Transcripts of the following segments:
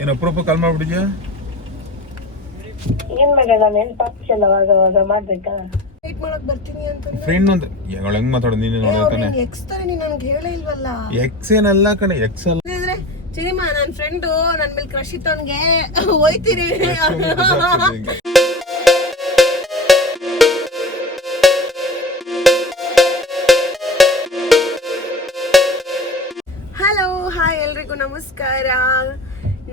ಏನು ಅಪರೂಪ ಕಾಲ್ ಮಾಡ್ಬಿಟ್ಟಿದ್ಯಾ? ಏನ್ ಮಾಡೋಣ, ನೆನಪಾಗ್ತಿಲ್ಲ ಅವಾಗ ಮಾಡ್ಬೇಕಾ? ವೇಟ್ ಮಾಡಕ್ ಬರ್ತೀನಿ ಅಂತಂದ್ರೆ ಫ್ರೆಂಡ್ ಅಂತ ಹೆಂಗ್ ಮಾತಾಡೋದು ನೀನು ನೋಡ್ತಾನೆ. ಎಕ್ಸ್ ತರ ನೀನ್ ನನಗೆ ಹೇಳೇ ಇಲ್ವಲ್ಲ. ಎಕ್ಸ್ ಏನಲ್ಲ ಕಣೆ, ಎಕ್ಸ್ ಅಲ್ಲ. ಅಂದ್ರೆ ಸಿನಿಮಾ ನನ್ನ ಫ್ರೆಂಡು ನನ್ನ ಮೇಲೆ ಕ್ರಶ್ ಇತ್ತವನ್ಗೆ ಹೋಯ್ತೀರಿ. ಹಲೋ ಹಾಯ್ ಎಲ್ರಿಗೂ ನಮಸ್ಕಾರ.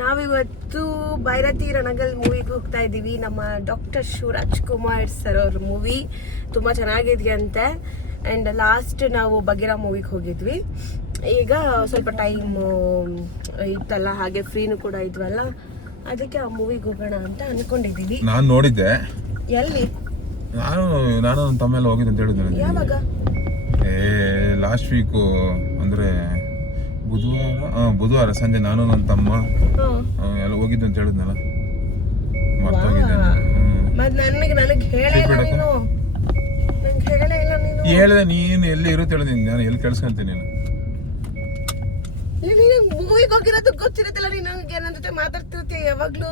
ನಾವಿವತ್ತು ಭೈರತಿ ರಣಗಲ್ ಮೂವಿಗೆ ಹೋಗ್ತಾ ಇದ್ದೀವಿ. ನಮ್ಮ ಡಾಕ್ಟರ್ ಶಿವರಾಜ್ ಕುಮಾರ್ ಸರ್ ಅವ್ರ ಮೂವಿ ತುಂಬ ಚೆನ್ನಾಗಿದೆಯಂತೆ. ಆ್ಯಂಡ್ ಲಾಸ್ಟ್ ನಾವು ಬಗೀರಾ ಮೂವಿಗೆ ಹೋಗಿದ್ವಿ. ಈಗ ಸ್ವಲ್ಪ ಟೈಮು ಇತ್ತಲ್ಲ, ಹಾಗೆ ಫ್ರೀನು ಕೂಡ ಇದ್ವಲ್ಲ, ಅದಕ್ಕೆ ಆ ಮೂವಿಗೆ ಹೋಗೋಣ ಅಂತ ಅನ್ಕೊಂಡಿದ್ದೀವಿ. ನಾನು ನೋಡಿದ್ದೆ. ಎಲ್ಲಿ? ನಾನು ತಮ್ಮ ಎಲ್ಲ ಹೋಗಿದ್ದೆ ಅಂತ ಹೇಳಿದ್ದೆ. ಯಾವಾಗ? ಲಾಸ್ಟ್ ವೀಕು ಅಂದ್ರೆ ಬುಧವಾರ ಸಂಜೆ ನಾನು ನನ್ನ ತಮ್ಮ ಎಲ್ಲ ಹೋಗಿದ್ದು ಅಂತ ಹೇಳಿದ್ನಲ್ಲ, ಹೇಳಿದೆ. ನೀನು ಎಲ್ಲಿ ಇರುತ್ತೆ ಹೇಳಿದೆ, ನಾನು ಎಲ್ಲಿ ಕೇಳಿಸ್ಕೊಂತೀನಿ. ಮೂವಿಗೆ ಹೋಗಿರೋದು ಗೊತ್ತಿರುತ್ತಲ್ಲ, ನೀನು ನನಗೆ ನನ್ನ ಜೊತೆ ಮಾತಾಡ್ತಿರ್ತೀಯ ಯಾವಾಗ್ಲೂ.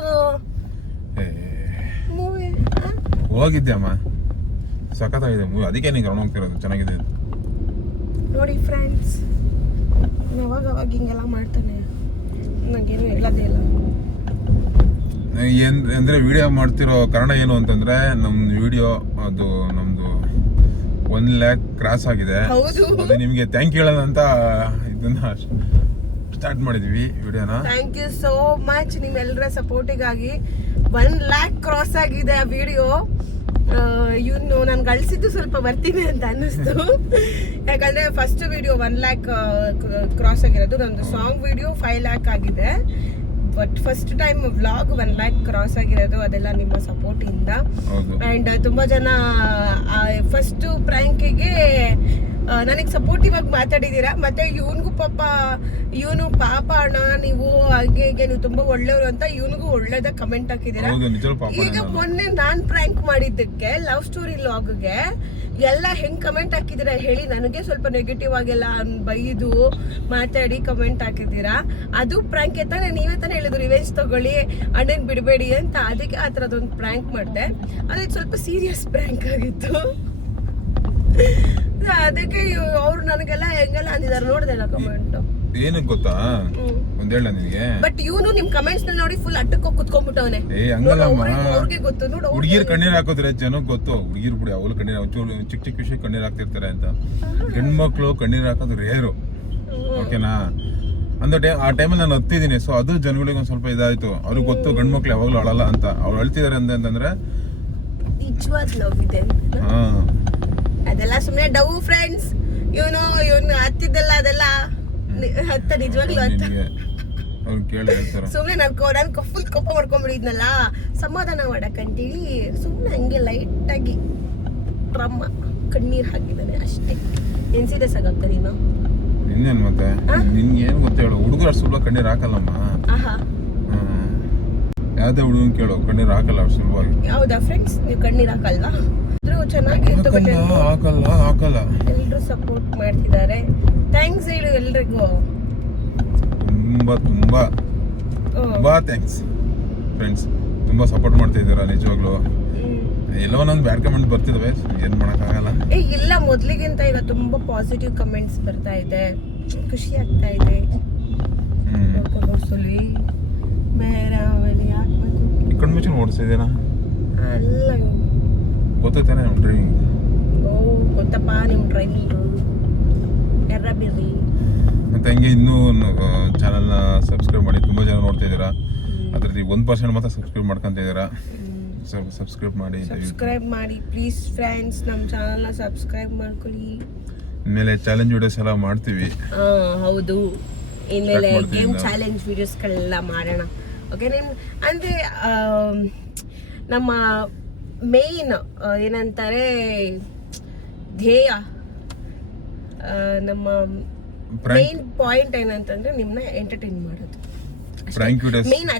ಮೂವಿ ಹೋಗಿದ್ದೆ ಅಮ್ಮ, ಸಖತ್ತಾಗಿದೆ ಮೂವಿ, ಅದಕ್ಕೆ ನೀನು ಕರ್ಕೊಂಡು ಹೋಗ್ತಿರೋದು. ಚೆನ್ನಾಗಿದೆ ನೋಡಿ ಫ್ರೆಂಡ್ಸ್. ಅವಾಗ ಹಿಂಗೆಲ್ಲ ಮಾಡ್ತಾನೆ, ನನಗೇನು ಹೇಳೋದೇ ಇಲ್ಲ. ಅಂದ್ರೆ ವಿಡಿಯೋ ಮಾಡ್ತಿರೋ ಕಾರಣ ಏನು ಅಂತಂದ್ರೆ, ನಮ್ದು ವಿಡಿಯೋ ಅದು ನಮ್ದು 1 lakh ಕ್ರಾಸ್ ಆಗಿದೆ. ಅದೇ ನಿಮ್ಗೆ ಥ್ಯಾಂಕ್ ಯು ಹೇಳೋಣ ಅಂತ ಇದನ್ನ ಸ್ಟಾರ್ಟ್ ಮಾಡಿದ್ವಿ ವಿಡಿಯೋನ. ಥ್ಯಾಂಕ್ ಯು ಸೋ ಮಚ್ ನಿಮ್ಮೆಲ್ಲರ ಸಪೋರ್ಟಿಗಾಗಿ. 1 lakh ಕ್ರಾಸ್ ಆಗಿದೆ ಆ ವಿಡಿಯೋ. ಇವನು ನಾನು ಗಳಿಸಿದ್ದು ಸ್ವಲ್ಪ ಬರ್ತೀನಿ ಅಂತ ಅನ್ನಿಸ್ತು. ಯಾಕಂದ್ರೆ ಫಸ್ಟ್ ವಿಡಿಯೋ 1 lakh ಕ್ರಾಸ್ ಆಗಿರೋದು, ನಂದು ಸಾಂಗ್ ವಿಡಿಯೋ 5 lakh ಆಗಿದೆ. But first time vlog 1 lakh cross ಆಗಿರೋದು, ಅದೆಲ್ಲ ನಿಮ್ಮ ಸಪೋರ್ಟ್ ಇಂದ. ಅಂಡ್ ತುಂಬಾ ಜನ ಫಸ್ಟ್ ಪ್ರ್ಯಾಂಕಿಗೆ ನನಗೆ ಸಪೋರ್ಟಿವ್ ಆಗಿ ಮಾತಾಡಿದ್ದೀರಾ. ಮತ್ತೆ ಇವನಿಗೂ ಇವನು ಪಾಪ ಅಣ್ಣ ನೀವು ಹಾಗೆ ಹೀಗೆ ನೀವು ತುಂಬಾ ಒಳ್ಳೆಯವರು ಅಂತ ಇವನಿಗೂ ಒಳ್ಳೇದ ಕಮೆಂಟ್ ಹಾಕಿದ್ದೀರಾ. ಈಗ ಮೊನ್ನೆ ನಾನ್ ಪ್ರ್ಯಾಂಕ್ ಮಾಡಿದ್ದಕ್ಕೆ ಲವ್ ಸ್ಟೋರಿ ಲಾಗ್ಗೆ ಎಲ್ಲ ಹೆಂಗ್ ಕಮೆಂಟ್ ಹಾಕಿದ್ದೀರಾ ಹೇಳಿ. ನನಗೆ ಸ್ವಲ್ಪ ನೆಗೆಟಿವ್ ಆಗೆಲ್ಲ ಬೈದು ಮಾತಾಡಿ ಕಮೆಂಟ್ ಹಾಕಿದ್ದೀರಾ. ಅದು ಪ್ರ್ಯಾಂಕ್ ತಾನೆ, ನೀವೇ ತಾನೇ ಹೇಳಿದ್ರು ರಿವೆಂಜ್ ತಗೊಳ್ಳಿ ಅಣ್ಣನ್ ಬಿಡಬೇಡಿ ಅಂತ. ಅದಕ್ಕೆ ಆ ಥರದೊಂದು ಪ್ರ್ಯಾಂಕ್ ಮಾಡಿದೆ. ಅದು ಸ್ವಲ್ಪ ಸೀರಿಯಸ್ ಪ್ರ್ಯಾಂಕ್ ಆಗಿತ್ತು. ಅದಕ್ಕೆ ಅವ್ರು ನನಗೆಲ್ಲ ಹೆಂಗೆಲ್ಲ ಅಂದಿದ್ದಾರೆ ನೋಡ್ದೆಲ್ಲ ಕಮೆಂಟ್. ಏನಕ್ಕೆ ಗೊತ್ತಾ, ಒಂದ್ ಹೇಳ ನಿನಗೆ. ಬಟ್ ಇವನು ನಿಮ್ ಕಮೆಂಟ್ಸ್ ನೋಡಿ ಫುಲ್ ಅಟ್ಟಕ್ಕೆ ಕುತ್ಕೊಂಡ್ಬಿಟ್ಟವನೆ. ಅವ್ರಿಗೆ ಗೊತ್ತು ನೋಡು, ಹುಡುಗಿರ್ ಕಣ್ಣೀರ್ ಹಾಕೋದ್ರೆ ಜನಕ್ಕೆ ಗೊತ್ತು. ಹುಡುಗಿರ್ ಬಿಡಿ, ಅವಳು ಕಣ್ಣೀರ್ ಚಿಕ್ಕ ಚಿಕ್ಕ ವಿಷಯ ಕಣ್ಣೀರ್ ಹಾಕ್ತಿರ್ತಾರೆ ಅಂತ. ಹೆಣ್ಮಕ್ಳು ಕಣ್ಣೀರ್ ಹಾಕೋದು ರೇರು, ಓಕೆನಾ? ಅಂದ್ರೆ ಆ ಟೈಮಲ್ಲಿ ನಾನು ಹತ್ತಿದ್ದೀನಿ. ಸೊ ಅದು ಜನಗಳಿಗೆ ಒಂದ್ ಸ್ವಲ್ಪ ಇದಾಯ್ತು. ಅವ್ರಿಗೆ ಗೊತ್ತು ಗಂಡ್ ಮಕ್ಳು ಯಾವಾಗ್ಲೂ ಅಳಲ್ಲ ಅಂತ. ಅವ್ರು ಅಳ್ತಿದಾರೆ ಅಂತಂದ್ರೆ ಅದೆಲ್ಲ ಸುಮ್ಮನೆ ಡವ್ ಫ್ರೆಂಡ್ಸ್. ಇವನು ಹತ್ತಿದ್ದಲ್ಲ, ಅದೆಲ್ಲ ಹತ್ತ ನಿಜವಾಗ್ಲೂ ಹತ್ತ. ಸುಮ್ಮನೆ ನನ್ ಫುಲ್ ಕೋಪ ಮಾಡ್ಕೊಂಡ್ಬಿಡಿದ್ನಲ್ಲ, ಸಮಾಧಾನ ಮಾಡಕ್ಕಂತೇಳಿ ಸುಮ್ಮನೆ ಹಂಗೆ ಲೈಟ್ ಆಗಿ ಡ್ರಮ್ಮ ಕಣ್ಣೀರ್ ಹಾಕಿದ್ದಾನೆ ಅಷ್ಟೇ. ಏನ್ ಸೀರಿಯಸ್ ಆಗತ್ತ ನೀನು? ಇನ್ನೇನ್ ಮತ್ತೆ ನಿನ್ಗೆ ಏನ್ ಗೊತ್ತ ಹೇಳು, ಹುಡುಗರು ಅಷ್ಟು ಸುಲಭ ಕಣ್ಣೀರ್ ಹಾಕಲ್ಲಮ್ಮ. ಯಾವ್ದೇ ಹುಡುಗನ್ ಕೇಳು, ಕಣ್ಣೀರ್ ಹಾಕಲ್ಲ ಅಷ್ಟು ಸುಲಭವಾಗಿ. ಹೌದಾ ಫ್ರೆಂಡ್ಸ್, ನೀವು ಕಣ್ಣೀರ್ ಹಾಕಲ್ವಾ? ಚೆನ್ನಾಗಿ ಹಾಕಲ್ಲ. ಎಲ್ರು ಸಪೋರ್ಟ್ ಮಾಡ್ತಿದ್ದಾರೆ. ಥ್ಯಾಂಕ್ಸ್ ಹೇಳು ಎಲ್ರಿಗೂ. ತುಂಬಾ ಥ್ಯಾಂಕ್ಸ್ ಫ್ರೆಂಡ್ಸ್, ತುಂಬಾ ಸಪೋರ್ಟ್ ಮಾಡ್ತಾ ಇದ್ದೀರಾ ನಿಜವಾಗ್ಲು. ಎಲ್ಲೋ ಒಂದೊಂದು ಬ್ಯಾಡ್ ಕಮೆಂಟ್ ಬರ್ತಿದಾವೆ, ಏನ್ ಮಾಡಕ್ಕಾಗಲ್ಲ. ಇಲ್ಲ, ಮೊದ್ಲಿಗಿಂತ ಈಗ ತುಂಬಾ ಪಾಸಿಟಿವ್ ಕಮೆಂಟ್ಸ್ ಬರ್ತಾ ಇದೆ, ಖುಷಿ ಆಗ್ತಾ ಇದೆ. ಕಣ್ಣು ಮುಚ್ಚಿ ಓಡಿಸಿದೇನಾ? ಅಲ್ಲ, ಗೊತ್ತಾನೆ ಡ್ರೈವಿಂಗ್. ಗೊತ್ತಪ್ಪ ನಿಮ್ ಡ್ರೈವಿಂಗ್ ಎರ್ರಬಿರ್ರಿ. ಮತ್ತೆ ಹಂಗೆ ಇನ್ನೂ ಚಾನಲ್ನ ಸಬ್ಸ್ಕ್ರೈಬ್ ಮಾಡಿ. ತುಂಬಾ ಜನ ನೋಡ್ತಾ ಇದ್ದೀರಾ, ಅದ್ರಲ್ಲಿ 1% ಮಾತ್ರ ಸಬ್ಸ್ಕ್ರೈಬ್ ಮಾಡ್ಕೊಂತ ಇದ್ದೀರಾ. ಸಬ್ಸ್ಕ್ರೈಬ್ ಮಾಡಿ ಪ್ಲೀಸ್ ಫ್ರೆಂಡ್ಸ್, ನಮ್ಮ ಚಾನಲ್ನ ಸಬ್ಸ್ಕ್ರೈಬ್ ಮಾಡ್ಕೊಳ್ಳಿ. ಇನ್ಮೇಲೆ ಚಾಲೆಂಜ್ ವಿಡಿಯೋಸ್ ಎಲ್ಲ ಮಾಡ್ತೀವಿ. ಹೌದು, ಇನ್ಮೇಲೆ ಗೇಮ್ ಚಾಲೆಂಜ್ ವಿಡಿಯೋಸ್ಗಳೆಲ್ಲ ಮಾಡೋಣ. ಓಕೆ, ಅಂದ್ರೆ ನಮ್ಮ ಮೇನ್ ಏನಂತಾರೆ ಧ್ಯೇಯ, ನಮ್ಮ ಮೇನ್ ಪಾಯಿಂಟ್ ಏನಂತಂದ್ರೆ ನಿಮ್ನ ಎಂಟರ್ಟೈನ್ ಮಾಡೋದು. ಮೇನ್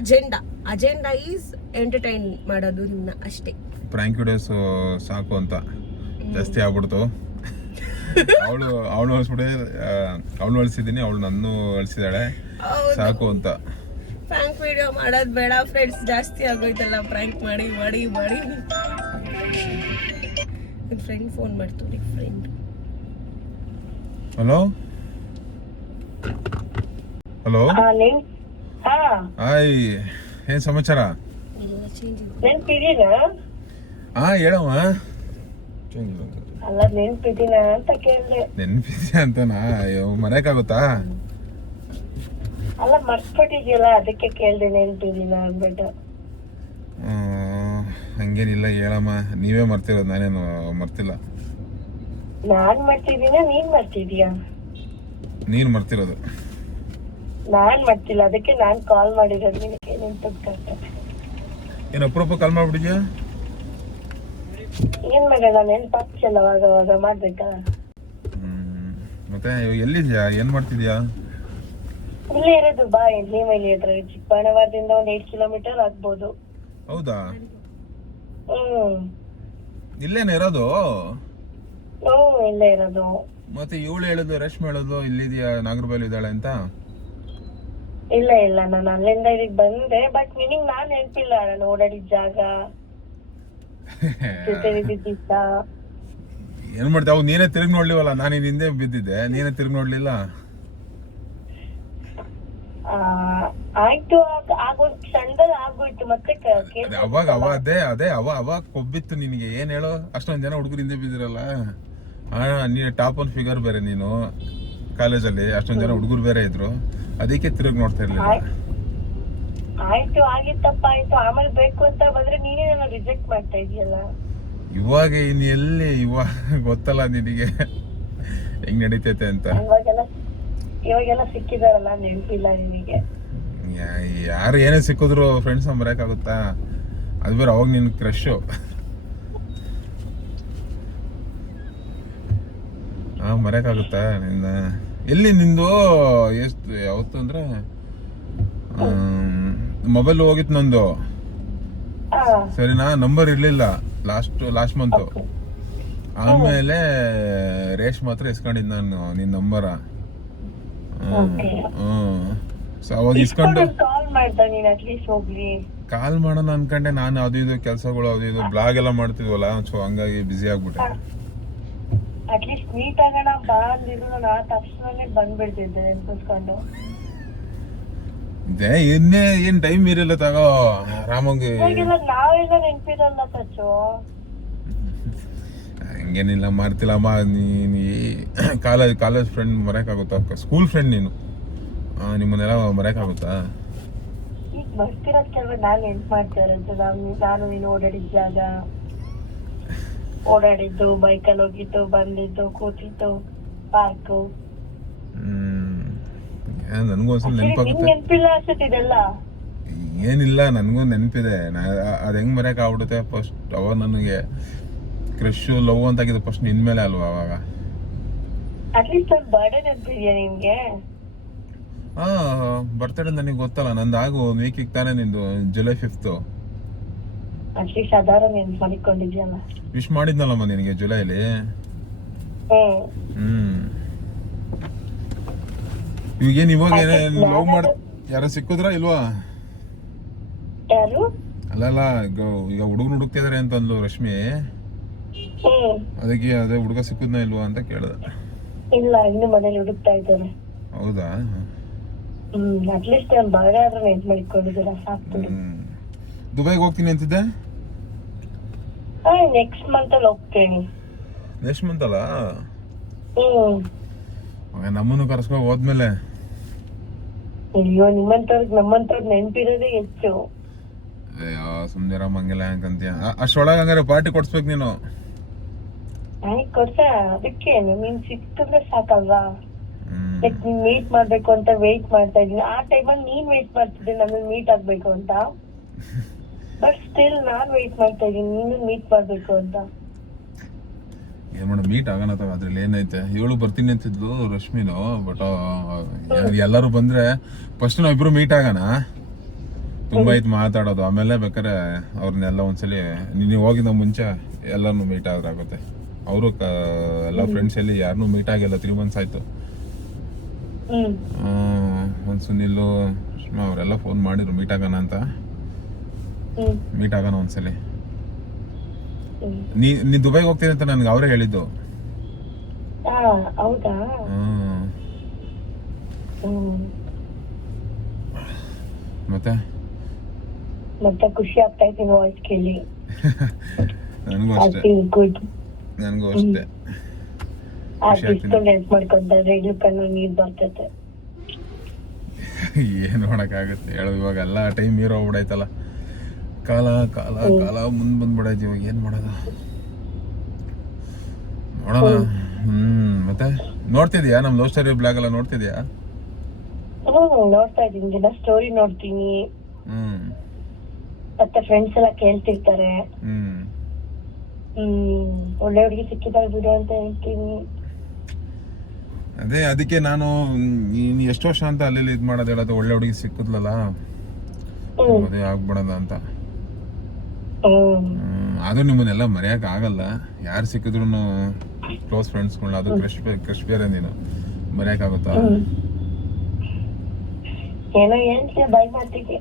ಅಜೆಂಡಾ ಈಸ್ ಎಂಟರ್ಟೈನ್ ಮಾಡೋದು ನಿಮ್ನ ಅಷ್ಟೇ. ಪ್ರಾಂಕ್ ವಿಡಿಯೋಸ್ ಸಾಕು ಅಂತ ಜಾಸ್ತಿ ಆಗ್ಬಿಡ್ತು. ಅವಳು ಅಳಿಸ್ಬಿಟ್ಟೆ, ಅವಳು ಅಳಿಸಿದ್ದೀನಿ, ಅವಳು ನನ್ನೂ ಅಳಿಸಿದಾಳೆ. ಸಾಕು ಅಂತ. ಪ್ರ್ಯಾಂಕ್ ವಿಡಿಯೋ ಮಾಡೋದು ಬೇಡ ಫ್ರೆಂಡ್ಸ್, ಜಾಸ್ತಿ ಆಗೋಯ್ತಲ್ಲ ಪ್ರ್ಯಾಂಕ್ ಮಾಡಿ ಮಾಡಿ ಮಾಡಿ. ಫ್ರೆಂಡ್ ಫೋನ್ ಮಾಡ್ತೀವಿ. ಫ್ರೆಂಡ್ ಹಲೋ ಹಲೋ ಹಾಯ್, ಏನ್ ಸಮಾಚಾರ? ನೆನ್ಪಿದೀನಾ? ಹಾ ಹೇಳಮ್ಮ. ಅಲ್ಲ ನೆನ್ಪಿದೀನ ಅಂತ ಕೇಳ್ದೆ. ನೆನ್ಪಿದ್ಯಾ ಅಂತನಾ? ಮರೆಯಕ್ಕಾಗುತ್ತಾ? ಅಲ್ಲ ಮರ್ತ್ಬಿಟ್ಟಿದ್ಯಲ್ಲ ಅದಕ್ಕೆ ಕೇಳ್ದೆ ನೆನ್ಪಿದೀನ ಅಂದ್ಬಿಟ್ಟು. ಹಂಗೇನಿಲ್ಲ ಹೇಳಮ್ಮ, ನೀವೇ ಮರ್ತಿರೋದು, ನಾನೇನು ಮರ್ತಿಲ್ಲ. ನಾನ್ ಮರ್ತಿದೀನ ನೀನ್ ಮರ್ತಿದ್ಯಾ? ನೀನ್ ಮರ್ತಿರೋದು. ನಾನ್ ಮರ್ತಿಲ್ಲ, ಅದಕ್ಕೆ ನಾನ್ ಕಾಲ್ ಮಾಡಿರೋದು ನಿನಗೆ ನೆನ್ಪಿಟ್ಕೊಂಡೆ. ಏನ್ ಅಪರೂಪ ಕಾಲ್ ಮಾಡ್ಬಿಟ್ಟಿದ್ಯಾ? ಏನ್ ಮಾಡೋಣ, ನೆನ್ಪಾಗ್ತಿಲ್ಲ ಅವಾಗ ಮಾಡ್ಬೇಕಾ? ಮತ್ತೆ ಇವಾಗ ಎಲ್ಲಿದ್ಯಾ, ಏನ್ ಮಾಡ್ತಿದ್ಯಾ? ಇಲ್ಲೇ ಇರೋದು, ಬಾ ಎಲ್ಲಿ ಮೈಲಿ ಹತ್ರ, ಚಿಕ್ಕಬಳ್ಳಾಪುರದಿಂದ ಒಂದ್ 8 ಕಿಲೋಮೀಟರ್ ಆಗ್ಬೋದು. ಹೌದಾ? ಇಲ್ಲೇನ ಇರೋದು? ಇಲ್ಲೇ ಇರೋದು. ಮತ್ತೆ ಇವಳು ಹೇಳಿದ್ಲು, ರೇಷ್ಮೆ ಹೇಳಿದ್ಲು ಇಲ್ಲಿದ್ಯಾ, ನಾಗರಬಾವಿ ಇದ್ದಾಳೆ ಅಂತ. ಇಲ್ಲ ನಾನು ಅಲ್ಲಿಂದ ಇಲ್ಲಿಗೆ ಬಂದೆ, ಬಟ್ ನಿನಗ್ ನಾನ್ ನೆನ್ಪಿಲ್ಲ. ನಾನು ಓಡಾಡಿದ ಜಾಗ ಜೊತೆ ಇದ್ದಿದ್ದ. ಏನ್ ಮಾಡ್ತೀಯ, ಅವ್ ನೀನೇ ತಿರುಗಿ ನೋಡ್ಲಿವಲ್ಲ, ನಾನು ಹಿಂದೆ ಬಿದ್ದಿದ್ದೆ, ನೀನೇ ತಿರುಗಿ ನೋಡ್ಲಿಲ್ಲ. ಆಯ್ತು, ಆಗೋದ್ ಕ್ಷಣದಲ್ಲಿ ಆಗೋಯ್ತು. ಮತ್ತೆ ಅವಾಗ ಕೊಬ್ಬಿತ್ತು ನಿನಗೆ. ಏನ್ ಹೇಳು, ಅಷ್ಟೊಂದ್ ಜನ ಹುಡುಗರು ಹಿಂದೆ ಬಿದ್ದಿರಲ್ಲ. ನೀನು ಟಾಪ್ ಒನ್ ಫಿಗರ್ ಬೇರೆ, ನೀನು ಕಾಲೇಜಲ್ಲಿ ಅಷ್ಟೊಂದ್ ಜನ ಹುಡುಗರು ಬೇರೆ ಇದ್ರು, ಅದಕ್ಕೆ ತಿರುಗಿ ನೋಡ್ತಾ ಇರ್ಲಿಲ್ಲ. ಆಯ್ತು, ಆಗಿತ್ತಪ್ಪ ಆಯ್ತು. ಆಮೇಲೆ ಬೇಕು ಅಂತ ಬಂದ್ರೆ ನೀನೇ ನನ್ನ ರಿಜೆಕ್ಟ್ ಮಾಡ್ತಾ ಇದೀಯಲ್ಲ. ಇವಾಗ ಇನ್ ಎಲ್ಲಿ, ಇವಾಗ ಗೊತ್ತಲ್ಲ ನಿನಗೆ ಹೆಂಗ್ ನಡೀತೈತೆ ಅಂತ. ಇವಾಗೆಲ್ಲ ಸಿಕ್ಕಿದಾರಲ್ಲ, ನೆನಪಿಲ್ಲ ನಿನಗೆ. ಯಾರು ಏನೇ ಸಿಕ್ಕಿದ್ರು ಫ್ರೆಂಡ್ಸ್ ಬರಕಾಗುತ್ತಾ? ಅದು ಬೇರೆ ಅವಾಗ ನಿನ್ ಕ್ರಶ್. ಮರೆಯಕ್ಕಾಗುತ್ತಾ ನಿನ್ನ? ಎಲ್ಲಿ ನಿಂದು? ಎಷ್ಟು ಯಾವತ್ತು ಅಂದ್ರೆ ಮೊಬೈಲ್ ಹೋಗಿತ್ತು ನಂದು, ಸರಿನಾ? ನಂಬರ್ ಇರ್ಲಿಲ್ಲ ಲಾಸ್ಟ್ ಮಂತ್. ಆಮೇಲೆ ರೇಷ್ಮೆ ಮಾತ್ರ ಇಸ್ಕೊಂಡಿದ್ ನಾನು ನಿನ್ ನಂಬರ. ಸೊ ಅವಾಗ ಇಸ್ಕೊಂಡು ಕಾಲ್ ಮಾಡೋಣ ಅನ್ಕೊಂಡೆ ನಾನು. ಅದು ಇದು ಕೆಲ್ಸಗಳು, ಅದು ಇದು ಬ್ಲಾಗ್ ಎಲ್ಲ ಮಾಡ್ತಿದ್ವಲ್ಲ, ಸೊ ಹಂಗಾಗಿ ಬಿಸಿ ಆಗ್ಬಿಟ್ಟೆ. ಅಟ್ಲೀಸ್ಟ್ ಮೀಟ್ ಆಗೋಣ ಬಾ ಅಂದಿದ್ರು, ನಾನು ಆ ತಕ್ಷಣನೇ ಬಂದ್ಬಿಡ್ತಿದ್ದೆ ನೆನ್ಪಿಸ್ಕೊಂಡು. ಇನ್ನೇ ಏನ್ ಟೈಮ್ ಇರಲ್ಲ ತಗೋ ರಾಮಂಗೆ. ನಾವೆಲ್ಲ ನೆನ್ಪಿರಲ್ಲ ಸಚ್ಚು. ಹಂಗೇನಿಲ್ಲ, ಮರ್ತಿಲ್ಲಮ್ಮ. ನೀ ಕಾಲೇಜ್ ಫ್ರೆಂಡ್ ಮರೆಯಕ್ಕಾಗುತ್ತಾ? ಸ್ಕೂಲ್ ಫ್ರೆಂಡ್ ನೀನು, ನಿಮ್ಮನ್ನೆಲ್ಲ ಮರೆಯಕ್ಕಾಗುತ್ತಾ? ಈಗ ಬರ್ತಿರೋದ್ ಕೆಲವು ನಾನು ನೆನ್ಪು ಮಾಡ್ತಾ ಇರೋದು. ನಾನು ನೀನು ಓಡಾಡಿದ ಜಾಗ, ಓಡಾಡಿದ್ದು, ಬೈಕಲ್ಲಿ ಹೋಗಿದ್ದು, ಬಂದಿದ್ದು, ಕೂತಿದ್ದು, ಪಾರ್ಕು. ನನ್ಗೂ ಒಂದ್ಸಲ ನೆನಪಾಗುತ್ತೆ. ನೆನಪಿಲ್ಲ ಅನ್ಸುತ್ತಿದೆಲ್ಲ. ಏನಿಲ್ಲ, ನನ್ಗೂ ನೆನಪಿದೆ. ಅದ್ ಹೆಂಗ್ ಮರೆಯಕ್ ಆಗ್ಬಿಡುತ್ತೆ. ಫಸ್ಟ್ ಅವಾಗ ನನಗೆ ಕ್ರಶ್ ಲವ್ ಅಂತ ಆಗಿದ್ದು ಫಸ್ಟ್ ನಿನ್ ಮೇಲೆ ಅಲ್ವಾ? ಅವಾಗ ಅಟ್ಲೀಸ್ಟ್ ಒಂದು ಬರ್ಡೇ ನೆನಪಿದ್ಯಾ ನಿಮ್ಗೆ? ಬರ್ತಡೇ ನನಗೆ ಗೊತ್ತಲ್ಲ, ನಂದು ಆಗು ವೀಕಿಗೆ ತಾನೇ, ನಿಂದು ಜುಲೈ 5th. ಅಟ್ಲೀಸ್ಟ್ ಅದಾರ ನೆನ್ಪು ಮಾಡಿಕೊಂಡಿದ್ಯಲ್ಲ. ವಿಶ್ ಮಾಡಿದ್ನಲ್ಲಮ್ಮ ನಿನಗೆ ಜುಲೈಲಿ. ಇವಾಗೇನ್ ಇವಾಗ ಲವ್ ಮಾಡ ಯಾರ ಸಿಕ್ಕುದ್ರ ಇಲ್ವಾ? ಯಾರು? ಅಲ್ಲಲ್ಲ, ಈಗ ಹುಡುಗರು ಹುಡುಕ್ತಿದಾರೆ ಅಂತ ಅಂದ್ಲು ರಶ್ಮಿ. ಅದಕ್ಕೆ ಅದೇ ಹುಡುಗ ಸಿಕ್ಕುದ್ನ ಇಲ್ವಾ ಅಂತ ಕೇಳ್ದ. ಇಲ್ಲ, ಇನ್ನು ಮನೇಲಿ ಹುಡುಕ್ತಾ ಇದ್ದಾರೆ. ಹೌದಾ? ಅಟ್ಲೀಸ್ಟ್ ಒಂದು ಬರ್ಡೇ ಆದ್ರೂ ನೆನ್ಪು ಮಾಡಿಕೊಂಡಿದ್ದೀರಾ, ಸಾಕು. ದುಬೈಗೆ ಹೋಗ್ತೀನಿ ಅಂತಿದ್ದೆ. ನೆಕ್ಸ್ಟ್ ಮಂತ್ ಅಲ್ಲಿ ಹೋಗ್ತೇನೆ. ನೆಕ್ಸ್ಟ್ ಮಂತ್ ಅಲ್ಲ? ನಮ್ಮನ್ನು ಕರ್ಸ್ಕೊ ಹೋದ್ಮೇಲೆ. ಅಯ್ಯೋ, ನಮ್ಮಂತವ್ರಿಗೆ ನೆನ್ಪಿರೋದೇ ಹೆಚ್ಚು. ಅಯ್ಯೋ ಸುಮ್ನಿರ, ಮಂಗೆಲ್ಲ ಹೆಂಗಂತೀಯ? ಅಷ್ಟೊಳಗ ಹಂಗಾರೆ ಪಾರ್ಟಿ ಕೊಡ್ಸ್ಬೇಕು ನೀನು. ಕೊಡ್ಸ, ಅದಕ್ಕೆ ನೀನ್ ಸಿಕ್ಕಿದ್ರೆ ಸಾಕಲ್ವಾ? ಲೈಕ್ ನೀನ್ ಮೀಟ್ ಮಾಡ್ಬೇಕು ಅಂತ ವೇಟ್ ಮಾಡ್ತಾ ಇದೀನಿ. ಆ ಟೈಮಲ್ಲಿ ನೀನ್ ವೇಟ್ ಮಾಡ್ತಿದ್ದೆ ನನ್ನನ್ನು ಮೀಟ್ ಆಗ್ಬೇಕು ಅಂತ. ಬಟ್ ಸ್ಟಿಲ್ ನಾನ್ ವೇಟ್ ಮಾಡ್ತಾ ಇದೀನಿ ನೀನು ಮೀಟ್ ಮಾಡ್ಬೇಕು ಅಂತ. ಏನ್ ಮಾಡ, ಮೀಟ್ ಆಗೋಣ ತಗ, ಅದ್ರಲ್ಲಿ ಏನೈತೆ? ಇವಳು ಬರ್ತೀನಿ ಅಂತಿದ್ಲು ರಶ್ಮಿನು. ಬಟ್ ಎಲ್ಲರೂ ಬಂದ್ರೆ ಫಸ್ಟ್ ನಾವಿಬ್ರು ಮೀಟ್ ಆಗೋಣ. ತುಂಬಾ ಐತ್ ಮಾತಾಡೋದು, ಆಮೇಲೆ ಬೇಕಾದ್ರೆ ಅವ್ರನ್ನೆಲ್ಲ ಒಂದ್ಸಲಿ ನೀವು ಹೋಗಿದ್ದ ಮುಂಚೆ ಎಲ್ಲಾನು ಮೀಟ್ ಆಗುತ್ತೆ. ಅವರು ಎಲ್ಲ ಫ್ರೆಂಡ್ಸ್ ಎಲ್ಲಿ ಯಾರನ್ನೂ ಮೀಟ್ ಆಗಿಲ್ಲ, 3 months ಆಯ್ತು. ಒಂದು ಸುನಿಲು ಅವರೆಲ್ಲ ಫೋನ್ ಮಾಡಿದ್ರು ಮೀಟ್ ಆಗೋಣ ಅಂತ. ಹ್ಮ್ ಮೀಟ್ ಆಗೋಣ ಒಂದ್ಸಲಿ. ಹ್ಮ್. ನೀ ದುಬೈಗೆ ಹೋಗ್ತೀನಿ ಅಂತ ನನಗೆ ಅವರೇ ಹೇಳಿದ್ದು. ಹಾ ಹೌದಾ. ಹ್ಮ್. ಹ್ಮ್ ಮತ್ತೆ ಖುಷಿ ಆಗ್ತಾ ಇತ್ತು ವಾಯ್ಸ್ ಕೇಳಿ. ನನಗೂ ಐ ಅಷ್ಟೇ, ಫೀಲ್ ಗುಡ್. ನನಗೂ ಅಷ್ಟೇ. ಇಷ್ಟೊಂದು ಹೆಲ್ಪ್ ಮಾಡ್ಕೊಂಡ್ರೆ ಇನ್ನು ಕಣ್ಣು ನೀರ್ ಬರ್ತೈತೆ. ಏನು ಮಾಡೋಕ್ಕಾಗುತ್ತೆ ಹೇಳು, ಇವಾಗ ಎಲ್ಲ ಟೈಮ್ ಹೀರೋ ಹೋಗ್ಬಿಡೈತಲ್ಲ. ಕಾಲ ಕಾಲ ಕಾಲ ಮುಂದೆ ಬಂದ್ಬಿಡೈತಿ, ಇವಾಗ ಏನು ಮಾಡೋದು ನೋಡೋಣ. ಮತ್ತೆ ನೋಡ್ತಿದ್ಯಾ ನಮ್ಮ ಲವ್ ಸ್ಟೋರಿ ಬ್ಲಾಗ್ ಎಲ್ಲ ನೋಡ್ತಿದ್ಯಾ? ನೋಡ್ತಾ ಇದೀನಿ, ದಿನ ಸ್ಟೋರಿ ನೋಡ್ತೀನಿ. ಹ್ಮ್ ಮತ್ತೆ ಫ್ರೆಂಡ್ಸ್ ಎಲ್ಲ ಕೇಳ್ತಿರ್ತಾರೆ. ಹ್ಮ್ ಒಳ್ಳೆ ಹುಡುಗಿ ಸಿಕ್ಕಿದ್ದಾರೆ ಬಿಡು ಅಂತ ಹೇಳ್ತೀನಿ. ಅದೇ ಅದಕ್ಕೆ ನಾನು ನೀನು ಎಷ್ಟು ವರ್ಷ ಅಂತ ಅಲ್ಲಿ ಇದು ಮಾಡೋದು ಹೇಳೋದು, ಒಳ್ಳೆ ಹುಡುಗಿ ಸಿಕ್ಕಿದ್ಲಲ್ಲ ಮದುವೆ ಆಗ್ಬಿಡೋದ ಅಂತ. ಅದು ನಿಮ್ಮನ್ನೆಲ್ಲ ಮರೆಯಕ್ ಆಗಲ್ಲ, ಯಾರು ಸಿಕ್ಕಿದ್ರು ಕ್ಲೋಸ್ ಫ್ರೆಂಡ್ಸ್ಗಳನ್ನ. ಅದು ಕ್ರಶ್ ಬೇರೆ, ನೀನು ಮರೆಯಕ್ ಆಗುತ್ತಾ? ಏನೋ ಹೇಳ್ತೀಯ ಬಾಯ್ ಮಾತಿಗೆ.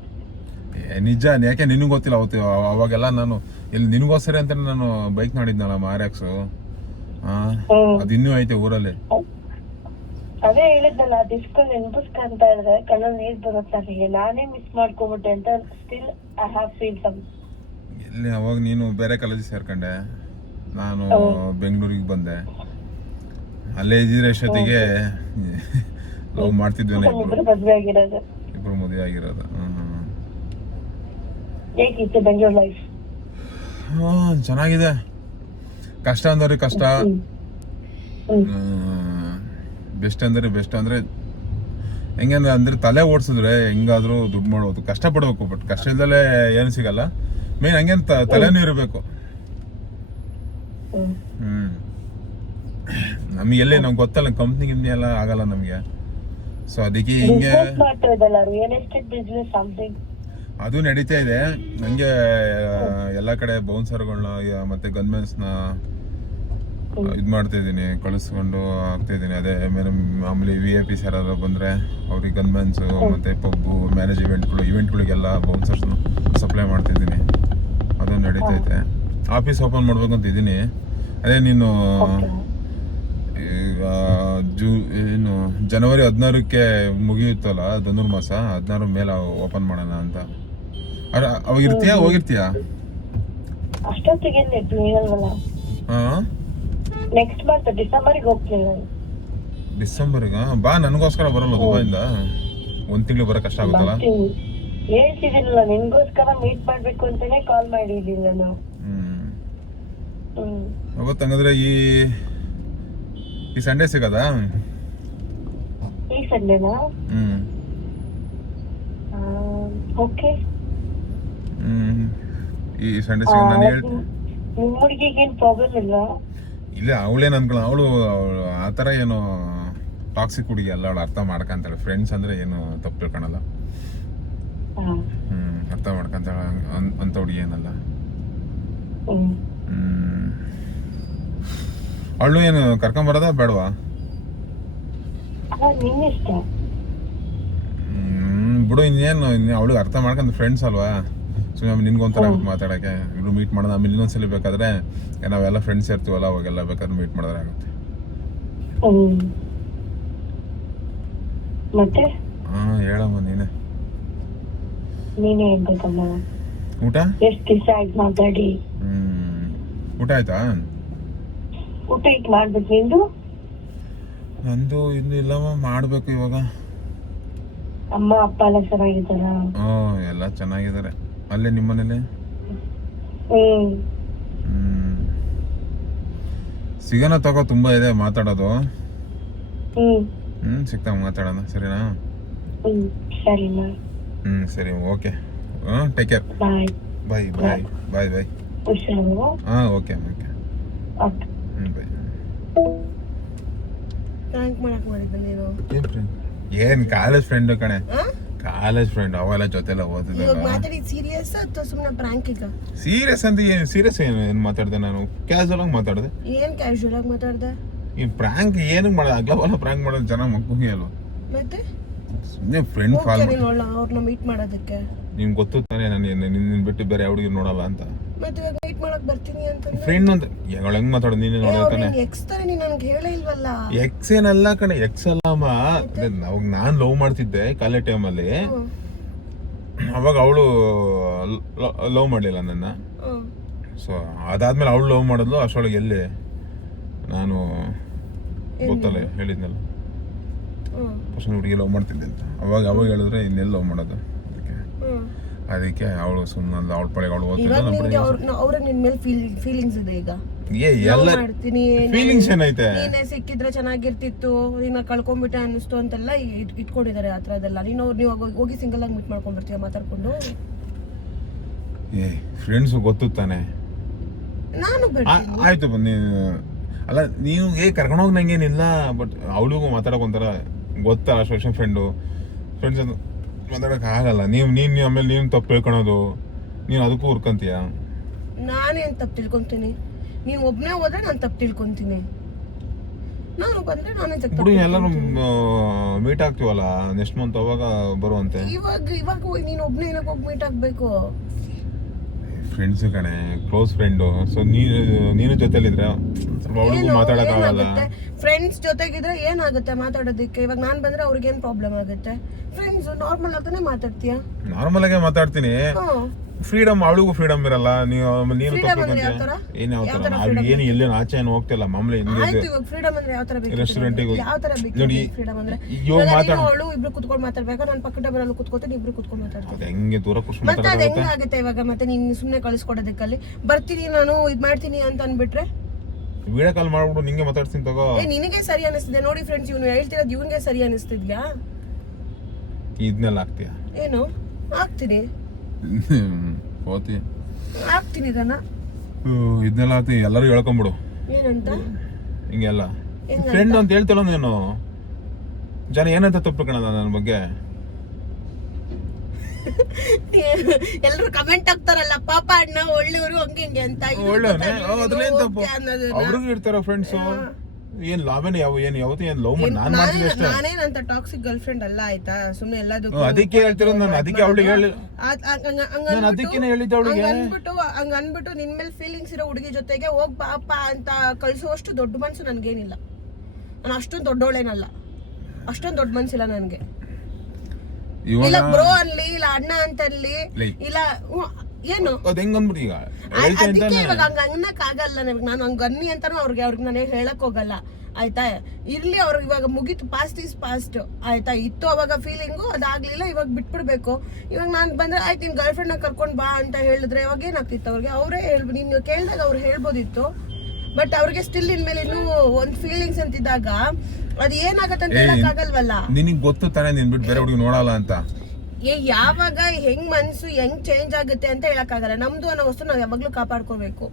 ನಿಜ, ಯಾಕೆ ನಿನಗೆ ಗೊತ್ತಿಲ್ಲ ಅವತ್ತು ಅವಾಗೆಲ್ಲ ನಾನು ಎಲ್ಲಿ ನಿನಗೋಸ್ಕರ ಅಂತ ನಾನು ಬೈಕ್ ಮಾಡಿದ್ನಲ್ಲ ಮಾರ್ಯಾಕ್ಸು. ಅದು ಇನ್ನೂ ಐತೆ ಊರಲ್ಲಿ. ಅದೇ ಹೇಳಿದ್ನಲ್ಲ, ಅದಿಸ್ಕೊಂಡು ನೆನ್ಪಿಸ್ಕೊಂತ ಇದ್ರೆ ಕಣ್ಣಲ್ಲಿ ನೀರ್ ಬರುತ್ತೆ. ನನಗೆ ನಾನೇ ಮಿಸ್ ಮಾಡ್ಕೊಂಬಿಟ್ಟೆ ಅಂತ still I have feel some. ಎಲ್ಲಿ ಅವಾಗ ನೀನು ಬೇರೆ ಕಾಲೇಜಿಗೆ ಸೇರ್ಕೊಂಡೆ, ನಾನು ಬೆಂಗಳೂರಿಗೆ ಬಂದೆ. ಅಲ್ಲೇ ಇದ್ದಿದ್ರೆ ಎಷ್ಟೊತ್ತಿಗೆ ಲವ್ ಮಾಡ್ತಿದ್ವಿ, ಮದ್ವೆ ಆಗಿರೋದು. ಇಬ್ರು ಮದುವೆ ಆಗಿರೋದು. ಹೇಗಿತ್ತು ಬೆಂಗಳೂರು ಲೈಫ್? ಚೆನ್ನಾಗಿದೆ. ಕಷ್ಟ ಅಂದ್ರೆ ಕಷ್ಟ, ಬೆಸ್ಟ್ ಅಂದ್ರೆ ಬೆಸ್ಟ್. ಅಂದ್ರೆ ಹೆಂಗಂದ್ರೆ ಅಂದ್ರೆ ತಲೆ ಓಡಿಸಿದ್ರೆ ಹೆಂಗಾದ್ರೂ ದುಡ್ಡು ಮಾಡ್ಬೋದು. ಕಷ್ಟ ಪಡ್ಬೇಕು, ಬಟ್ ಕಷ್ಟ ಇಲ್ದಲೆ ಏನು ಸಿಗಲ್ಲ. ಮೇನ್ ಹಂಗೇನ್ ತಲೆನೂ ಇರಬೇಕು. ನಮ್ಗೆ ಎಲ್ಲಿ ನಮ್ಗೆ ಗೊತ್ತಲ್ಲ, ಕಂಪ್ನಿ ಗಿಮ್ನಿ ಎಲ್ಲ ಆಗಲ್ಲ ನಮ್ಗೆ. ಸೊ ಅದಕ್ಕೆ ಹಿಂಗೆ ರಿಯಲ್ ಎಸ್ಟೇಟ್ ಬಿಸ್ನೆಸ್ ಸಮಥಿಂಗ್ ಅದು ನಡೀತಾ ಇದೆ. ನಂಗೆ ಎಲ್ಲ ಕಡೆ ಬೌನ್ಸರ್ಗಳನ್ನ ಮತ್ತೆ ಗನ್ಮೆನ್ಸ್ನ ಇದು ಮಾಡ್ತಾ ಇದ್ದೀನಿ, ಕಳಿಸ್ಕೊಂಡು ಆಗ್ತಾ ಇದ್ದೀನಿ. ಅದೇ ಮಾಮೂಲಿ VIP ಯಾರಾದ್ರು ಬಂದರೆ ಅವ್ರಿಗೆ ಗನ್ಮೆನ್ಸು ಮತ್ತು ಪಬ್ಬು ಮ್ಯಾನೇಜ್ ಇವೆಂಟ್ಗಳಿಗೆಲ್ಲ ಬೌನ್ಸರ್ಸ್ನ ಸಪ್ಲೈ ಮಾಡ್ತಿದ್ದೀನಿ. ಅದೊಂದು ನಡೀತೈತೆ. ಆಫೀಸ್ ಓಪನ್ ಮಾಡ್ಬೇಕು ಅಂತ ಇದ್ದೀನಿ. ಅದೇ ನೀನು ಈಗ ಏನು ಜನವರಿ 16ಕ್ಕೆ ಮುಗಿಯುತ್ತಲ್ಲ ಧನುರ್ಮಾಸ, 16 ಮೇಲೆ ಓಪನ್ ಮಾಡೋಣ ಅಂತ. ಅವಾಗ ಇರ್ತೀಯಾ, ಹೋಗಿರ್ತೀಯಾ? ಅಷ್ಟೊತ್ತಿಗೆ ಇರಲ್ವಲ್ಲ. ನೆಕ್ಸ್ಟ್ ಮಂತ್ ಡಿಸೆಂಬರ್ಗೆ ಹೋಗ್ತೀನಿ ನಾನು. ಡಿಸೆಂಬರ್ಗ ಬಾ, ನನಗೋಸ್ಕರ ಬರಲ್ಲ ದುಬೈಯಿಂದ. ಒಂದ್ ತಿಂಗಳು ಬರಕ್ ಕಷ್ಟ ಆಗುತ್ತಲ್ಲ. ಹೇಳ್ತಿದ್ದೀನಲ್ಲ, ನಿನ್ಗೋಸ್ಕರ ಮೀಟ್ ಮಾಡ್ಬೇಕು ಅಂತಾನೆ ಕಾಲ್ ಮಾಡಿದ್ದೀನಿ ನಾನು. ಅವತ್ತು ಹಂಗಂದ್ರೆ ಈ ಸಂಡೇ ಸಿಗದಾ? ಈ ಸಂಡೇನಾ? ಓಕೆ. ಈ ಸಂಡೇ ಸಿಗ. ನಾನು ಹೇಳ್ತೀನಿ, ನಿಮ್ಮ ಹುಡುಗಿಗೆ ಏನು ಪ್ರಾಬ್ಲಮ್ ಇಲ್ವಾ? ಇಲ್ಲ, ಅವಳೇನು ಅನ್ಕೊಳ್ಳ, ಅವಳು ಆ ಥರ ಏನು ಟಾಕ್ಸಿಕ್ ಹುಡುಗಿ ಅಲ್ಲ. ಅವಳು ಅರ್ಥ ಮಾಡ್ಕೊಂತಾಳೆ. ಫ್ರೆಂಡ್ಸ್ ಅಂದ್ರೆ ಏನು ತಪ್ಪು ತಿಳ್ಕೊಳಲ್ಲ. ಅರ್ಥ ಮಾಡ್ಕೊಂತಾಳೆ ಅಂತ ಹುಡುಗಿ ಏನಲ್ಲ. ಅವಳು ಏನು ಕರ್ಕೊಂಬರೋದ ಬೇಡವಾ? ನಿನ್ನಿಷ್ಟ ಬಿಡು. ಇನ್ನೇನು ಅವಳಿಗೆ ಅರ್ಥ ಮಾಡ್ಕೊಂಡ್ ಫ್ರೆಂಡ್ಸ್ ಅಲ್ವಾ, ಸುಮ್ಮನೆ ನಿನ್ಗೊಂಥರ ಆಗುತ್ತೆ ಮಾತಾಡಕ್ಕೆ. ಇವ್ರು ಮೀಟ್ ಮಾಡೋದು. ಆಮೇಲೆ ಇನ್ನೊಂದ್ಸಲಿ ಬೇಕಾದ್ರೆ ನಾವೆಲ್ಲ ಫ್ರೆಂಡ್ಸ್ ಇರ್ತೀವಲ್ಲ, ಅವಾಗೆಲ್ಲ ಬೇಕಾದ್ರೆ ಮೀಟ್ ಮಾಡಿದ್ರೆ ಆಗುತ್ತೆ. ಮತ್ತೆ ಹೇಳಮ್ಮ ನೀನೇ ಹೇಳ್ಬೇಕಮ್ಮ. ಊಟ ಎಷ್ಟು ದಿವಸ ಆಯ್ತು ಮಾತಾಡಿ? ಊಟ ಆಯ್ತಾ? ಊಟ ಈಗ ಮಾಡ್ಬೇಕು. ನಿಂದು? ನಂದು ಇನ್ನು ಇಲ್ಲಮ್ಮ, ಮಾಡ್ಬೇಕು ಇವಾಗ. ಅಮ್ಮ ಅಪ್ಪ ಎಲ್ಲ ಚೆನ್ನಾಗಿದ್ದಾರ? ಎಲ್ಲ ಚೆನ್ನಾಗಿದ್ದಾರೆ. ಅಲ್ಲೇ ನಿಮ್ಮನೇಲಿ? ಸಿಗೋಣ ತಗೋ, ತುಂಬಾ ಇದೆ ಮಾತಾಡೋದು. ಸಿಗ್ತಾವ ಮಾತಾಡೋಣ, ಸರಿನಾ? ಸರಿನಾ? ಸರಿ, okay. Take care. Bye bye bye bye bye. ಹುಷಾರು. Okay okay. ಬಾಯ್. ಥ್ಯಾಂಕ್ ಮಾಡಕ್ ಮಾಡಿದ್ದೆ ನೀನು. ಏನ್ ಕಾಲೇಜ್ ಫ್ರೆಂಡ್ ಕಣೆ, ಕಾಲೇಜ್ ಫ್ರೆಂಡ್. ಅವೆಲ್ಲ ಜೊತೆಲ್ಲ ಓದಿದಾಗ ಮಾತಾಡಿದ್ ಸೀರಿಯಸ್ ಅಥವಾ ಸುಮ್ಮನೆ ಪ್ರಾಂಕ್? ಈಗ ಸೀರಿಯಸ್ ಅಂತ ಏನು ಸೀರಿಯಸ್ ಏನು ಮಾತಾಡ್ದೆ ನಾನು? ಕ್ಯಾಶುವಲ್ ಆಗಿ ಮಾತಾಡ್ದೆ. ಏನ್ ಕ್ಯಾಶುವಲ್ ಆಗಿ ಮಾತಾಡ್ದೆ? ಈ ಪ್ರಾಂಕ್ ಏನಕ್ಕೆ ಮಾಡೋದು? ಅಗ್ಲವಲ್ಲ ಪ್ರಾಂಕ್ ಮಾಡೋದು ಜನ ಮಕ್ಕಳಿಗೆ ಅಲ್ವ? ಮತ್ತೆ ಸುಮ್ಮನೆ ಫ್ರೆಂಡ್ ಫಾಲ್ ನೀನು ಅವ್ರನ್ನ ಮೀಟ್ ಮಾಡೋದಕ್ಕೆ ನಿಮ್ಗೆ ಗೊತ್ತು ತಾನೇ ನಾನು ನಿನ್ನ ಬಿಟ್ಟು ಬೇರೆ ಹುಡುಗಿ ನೋಡಲ್ಲ ಅಂತ. ಮತ್ತೆ ಇವಾಗ ಮೀಟ್ ಮಾಡಕ್ ಬರ್ತೀನಿ ಅಂತಂದ್ರೆ ಫ್ರೆಂಡ್ ಅಂತ ಅವಳು ಹೆಂಗ್ ಮಾತಾಡೋದು ನೀನೇ ನೋಡ್ತಾನೆ. ಎಕ್ಸ್ ತರ ನೀನ್ ನನ್ಗೆ ಹೇಳೇ ಇಲ್ವಲ್ಲ. ಎಕ್ಸ್ ಏನಲ್ಲ ಕಣೆ, ಎಕ್ಸ್ ಅಲ್ಲಮ್ಮ. ಅವಾಗ ನಾನು ಲವ್ ಮಾಡ್ತಿದ್ದೆ ಕಾಲೇಜ್ ಟೈಮಲ್ಲಿ. ಅವಾಗ ಅವಳು ಲವ್ ಮಾಡಲಿಲ್ಲ ನನ್ನ. ಸೊ ಅದಾದ್ಮೇಲೆ ಅವಳು ಲವ್ ಮಾಡಿದ್ಲು. ಅಷ್ಟೊಳಗೆ ಎಲ್ಲಿ ನಾನು ಗೊತ್ತಲ್ಲ ಹೇಳಿದ್ನಲ್ಲ ಫಸ್ಟ್ ಹುಡುಗಿ ಲವ್ ಮಾಡ್ತಿದ್ದೆ ಅಂತ. ಅವಾಗ ಹೇಳಿದ್ರೆ ಇನ್ನೆಲ್ಲ ಲವ್ ಮಾಡೋದು. ಅದಕ್ಕೆ ಅವಳು ಸುಮ್ಮನೆ ಅವಳ ಪಡೆಗೆ ಅವಳು ಓದ್ತಿದ್ದ. ಅವ್ರಿಗೆ ನಿನ್ ಮೇಲೆ ಫೀಲಿಂಗ್ಸ್ ಇದೆ ಈಗ. ಎಲ್ಲ ಮಾಡ್ತೀನಿ ಫೀಲಿಂಗ್ಸ್ ಏನೈತೆ, ನೀನೇ ಸಿಕ್ಕಿದ್ರೆ ಚೆನ್ನಾಗಿರ್ತಿತ್ತು, ನಿನ್ನ ಕಳ್ಕೊಂಡ್ಬಿಟ್ಟೆ ಅನ್ನಿಸ್ತು ಅಂತೆಲ್ಲ ಇಟ್ಕೊಂಡಿದ್ದಾರೆ ಆ ಥರದೆಲ್ಲ. ನೀವು ಹೋಗಿ ಸಿಂಗಲ್ ಆಗಿ ಮೀಟ್ ಮಾಡ್ಕೊಂಡ್ ಬರ್ತೀಯ ಮಾತಾಡ್ಕೊಂಡು. ಫ್ರೆಂಡ್ಸ್ ಗೊತ್ತು ತಾನೆ. ನಾನು ಆಯ್ತು ಬನ್ನಿ ಅಲ್ಲ ನೀವು ಕರ್ಕೊಂಡೋಗಿ ನಂಗೇನಿಲ್ಲ. ಬಟ್ ಅವಳಿಗೂ ಮಾತಾಡಕ್ ಒಂಥರ ಗೊತ್ತಲ್ಲ, ಸೋಷನ್ ಫ್ರೆಂಡ್ಸ್ ಅದು ಮಾತಾಡಕ್ ಆಗಲ್ಲ. ನೀನ್ ಆಮೇಲೆ ನೀನು ತಪ್ಪು ತಿಳ್ಕೊಳೋದು, ನೀನು ಅದಕ್ಕೂ ಹುರ್ಕಂತೀಯ. ನಾನೇನ್ ತಪ್ಪು ತಿಳ್ಕೊಂತೀನಿ? ನೀವ್ ಒಬ್ನೇ ಹೋದ್ರೆ ನಾನು ತಪ್ಪು ತಿಳ್ಕೊಂತೀನಿ, ನಾನು ಬಂದ್ರೆ ನಾನೇ ಬಿಡು. ಎಲ್ಲರೂ ಮೀಟ್ ಆಗ್ತೀವಲ್ಲ ನೆಕ್ಸ್ಟ್ ಮಂತ್, ಅವಾಗ ಬರುವಂತೆ. ಇವಾಗ ನೀನ್ ಒಬ್ನೇ ಏನಕ್ಕೆ ಹೋಗಿ ಮೀಟ್ ಆಗ್ಬೇಕು? ಫ್ರೆಂಡ್ಸ್ ಕಣೆ, ಕ್ಲೋಸ್ ಫ್ರೆಂಡು. ಸೊ ನೀನು ಜೊತೆಲಿದ್ರೆ ಸ್ವಲ್ಪ ಅವಳಿಗೂ ಮಾತಾಡಕ್ಕಾಗಲ್ಲ. ಫ್ರೆಂಡ್ಸ್ ಜೊತೆಗಿದ್ರೆ ಏನಾಗುತ್ತೆ ಮಾತಾಡೋದಕ್ಕೆ? ಇವಾಗ ನಾನ್ ಬಂದ್ರೆ ಅವ್ರಿಗೆ ಏನ್ ಪ್ರಾಬ್ಲಮ್ ಆಗುತ್ತೆ? ಫ್ರೆಂಡ್ಸ್ ನಾರ್ಮಲ್ ಆಗನೆ ಮಾತಾಡ್ತೀಯ. ನಾರ್ಮಲ್ ಆಗೇ ಮಾತಾಡ್ತೀನಿ. ಫ್ರೀಡಮ್, ಅವಳಿಗೂ ಫ್ರೀಡಮ್ ಇರಲ್ಲ. ನೀನು ಏನು ಎಲ್ಲೇನು ಆಚೆ ಏನು ಹೋಗ್ತಿಲ್ಲ ಮಾಮೂಲಿ. ಫ್ರೀಡಮ್ ಅಂದ್ರೆ ಯಾವ ತರ ಬೇಕು? ರೆಸ್ಟೋರೆಂಟಿಗೆ ಯಾವ ತರ ಬೇಕು ಫ್ರೀಡಮ್ ಅಂದ್ರೆ? ಅವಳು ಇಬ್ರು ಕುತ್ಕೊಂಡು ಮಾತಾಡ್ಬೇಕು, ನಾನು ಪಕ್ಕ ಟೇಬಲ್ ಕುತ್ಕೋತೀನಿ, ಇಬ್ರು ಕುತ್ಕೊಂಡು ಮಾತಾಡ್ತೀನಿ. ಹೆಂಗೆ ದೂರ ಖುಷಿ ಮತ್ತೆ ಅದ್ ಹೆಂಗಾಗುತ್ತೆ ಇವಾಗ? ಮತ್ತೆ ನೀನ್ ಸುಮ್ನೆ ಕಳಿಸ್ಕೊಡೋದಕ್ಕಲ್ಲಿ ಬರ್ತೀನಿ ನಾನು ಇದ್ ಮಾಡ್ತೀನಿ ಅಂತ ಅನ್ಬಿಟ್ರೆ ವಿಡಿಯೋ ಕಾಲ್ ಮಾಡ್ಬಿಡು, ನಿಂಗೆ ಮಾತಾಡ್ತೀನಿ ತಗೋ. ನಿನಗೆ ಸರಿ ಅನಿಸ್ತಿದೆ ನೋಡಿ ಫ್ರೆಂಡ್ಸ್, ಇವನು ಹೇಳ್ತಿರೋದು ಇವನ್ಗೆ ಸರಿ ಅನಿಸ್ತಿದ್ಯಾ? ಇದನ್ನೆಲ್ಲ ಆಗ್ತೀಯ? ಏನು ಆಗ್ತೀನಿ ಆಗ್ತೀನಿ ಇದನ್ನೆಲ್ಲ ಆಗ್ತೀನಿ. ಎಲ್ಲರೂ ಹೇಳ್ಕೊಂಬಿಡು ಏನಂತ ಹಿಂಗೆಲ್ಲ ಫ್ರೆಂಡ್ ಅಂತ ಹೇಳ್ತಿಲ್ಲ ನೀನು. ಜನ ಏನಂತ ತಪ್ಪು ಕಣದ ನನ್ನ ಬಗ್ಗೆ. ಎಲ್ಲರೂ ಕಮೆಂಟ್ ಹಾಕ್ತಾರಲ್ಲ, ಪಾಪ ಅಣ್ಣ ಒಳ್ಳೆಯವರು ಹಂಗೆ ಹಿಂಗೆ ಅಂತ. ಒಳ್ಳೆಯವನೇ, ಅದ್ರಲ್ಲೇನ್ ತಪ್ಪು? ಅವ್ರಿಗೂ ಇರ್ತಾರ ಫ್ರೆಂಡ್ಸು. ಏನ್ ಲಾಭನೇ ಯಾವತ್ತು ಏನ್ ಲವ್ ಮಾಡಿ ನಾನು ಮಾಡ್ತೀನಿ ಅಷ್ಟೇ. ನಾನೇನಂತ ಟಾಕ್ಸಿಕ್ ಗರ್ಲ್ ಫ್ರೆಂಡ್ ಅಲ್ಲ ಆಯ್ತಾ, ಸುಮ್ನೆ ಎಲ್ಲದಕ್ಕೂ ಅದಕ್ಕೆ ಹೇಳ್ತಿರೋದು ನಾನು. ಅದಕ್ಕೆ ಅವಳಿಗೆ ಹೇಳಿ ಅದಕ್ಕೆ ಹೇಳಿದ್ದೆ ಅವಳಿಗೆ. ಹಂಗನ್ಬಿಟ್ಟು ನಿನ್ ಮೇಲೆ ಫೀಲಿಂಗ್ಸ್ ಇರೋ ಹುಡುಗಿ ಜೊತೆಗೆ ಹೋಗ್ ಪಾಪ ಅಂತ ಕಳ್ಸುವಷ್ಟು ದೊಡ್ಡ ಮನ್ಸು ನನ್ಗೇನಿಲ್ಲ. ನಾನು ಅಷ್ಟೊಂದು ದೊಡ್ಡವಳೇನಲ್ಲ, ಅಷ್ಟೊಂದು ದೊಡ್ಡ ಮನ್ಸಿಲ್ಲ ನನ್ಗೆ. ಇಲ್ಲ ಬ್ರೋ ಅನ್ಲಿ, ಇಲ್ಲ ಅಣ್ಣ ಅಂತ ಅನ್ಲಿ, ಇಲ್ಲ ಏನು ಹೆಂಗಂದ್ಬಿಟ್ಟು ಈಗ ಅದಕ್ಕೆ ಇವಾಗ ಹಂಗ ಅನ್ನಕ್ ಆಗಲ್ಲ. ನಾನು ಹಂಗ ಅನ್ನಿ ಅಂತಾನು ಅವ್ರಿಗೆ ನಾನು ಹೇಳಕ್ ಹೋಗಲ್ಲ ಆಯ್ತಾ. ಇರ್ಲಿ, ಅವ್ರಿಗೆ ಇವಾಗ ಮುಗೀತು, ಪಾಸ್ಟ್ ಈಸ್ ಪಾಸ್ಟ್ ಆಯ್ತಾ. ಇತ್ತು ಅವಾಗ ಫೀಲಿಂಗು, ಅದಾಗ್ಲಿಲ್ಲ, ಇವಾಗ ಬಿಟ್ಬಿಡ್ಬೇಕು. ಇವಾಗ ನಾನ್ ಬಂದ್ರೆ ಆಯ್ತು ನಿನ್ ಗರ್ಲ್ ಫ್ರೆಂಡ್ ನ ಕರ್ಕೊಂಡ್ ಬಾ ಅಂತ ಹೇಳಿದ್ರೆ ಇವಾಗ ಏನಾಗ್ತಿತ್ತು ಅವ್ರಿಗೆ? ಅವರೇ ನೀನು ಕೇಳಿದಾಗ ಅವ್ರು ಹೇಳ್ಬೋದಿತ್ತು. ಬಟ್ ಅವ್ರಿಗೆ ಸ್ಟಿಲ್ ಇನ್ಮೇಲೆ ಇನ್ನೂ ಒಂದ್ ಫೀಲಿಂಗ್ಸ್ ಅಂತಿದ್ದಾಗ ಅದ್ ಏನಾಗತ್ತೆ ಅಂತ ಹೇಳಕ್ ಆಗಲ್ವಲ್ಲ. ನಿನಗ್ ಗೊತ್ತು ತಾನೇ ನೀನ್ ಬಿಟ್ಟು ಬೇರೆ ಹುಡುಗಿ ನೋಡಲ್ಲ ಅಂತ. ಯಾವಾಗ ಹೆಂಗ್ ಮನ್ಸು ಹೆಂಗ್ ಚೇಂಜ್ ಆಗುತ್ತೆ ಅಂತ ಹೇಳಕ್ ಆಗಲ್ಲ. ನಮ್ದು ಅನ್ನೋ ವಸ್ತು ನಾವ್ ಯಾವಾಗ್ಲೂ ಕಾಪಾಡ್ಕೋಬೇಕು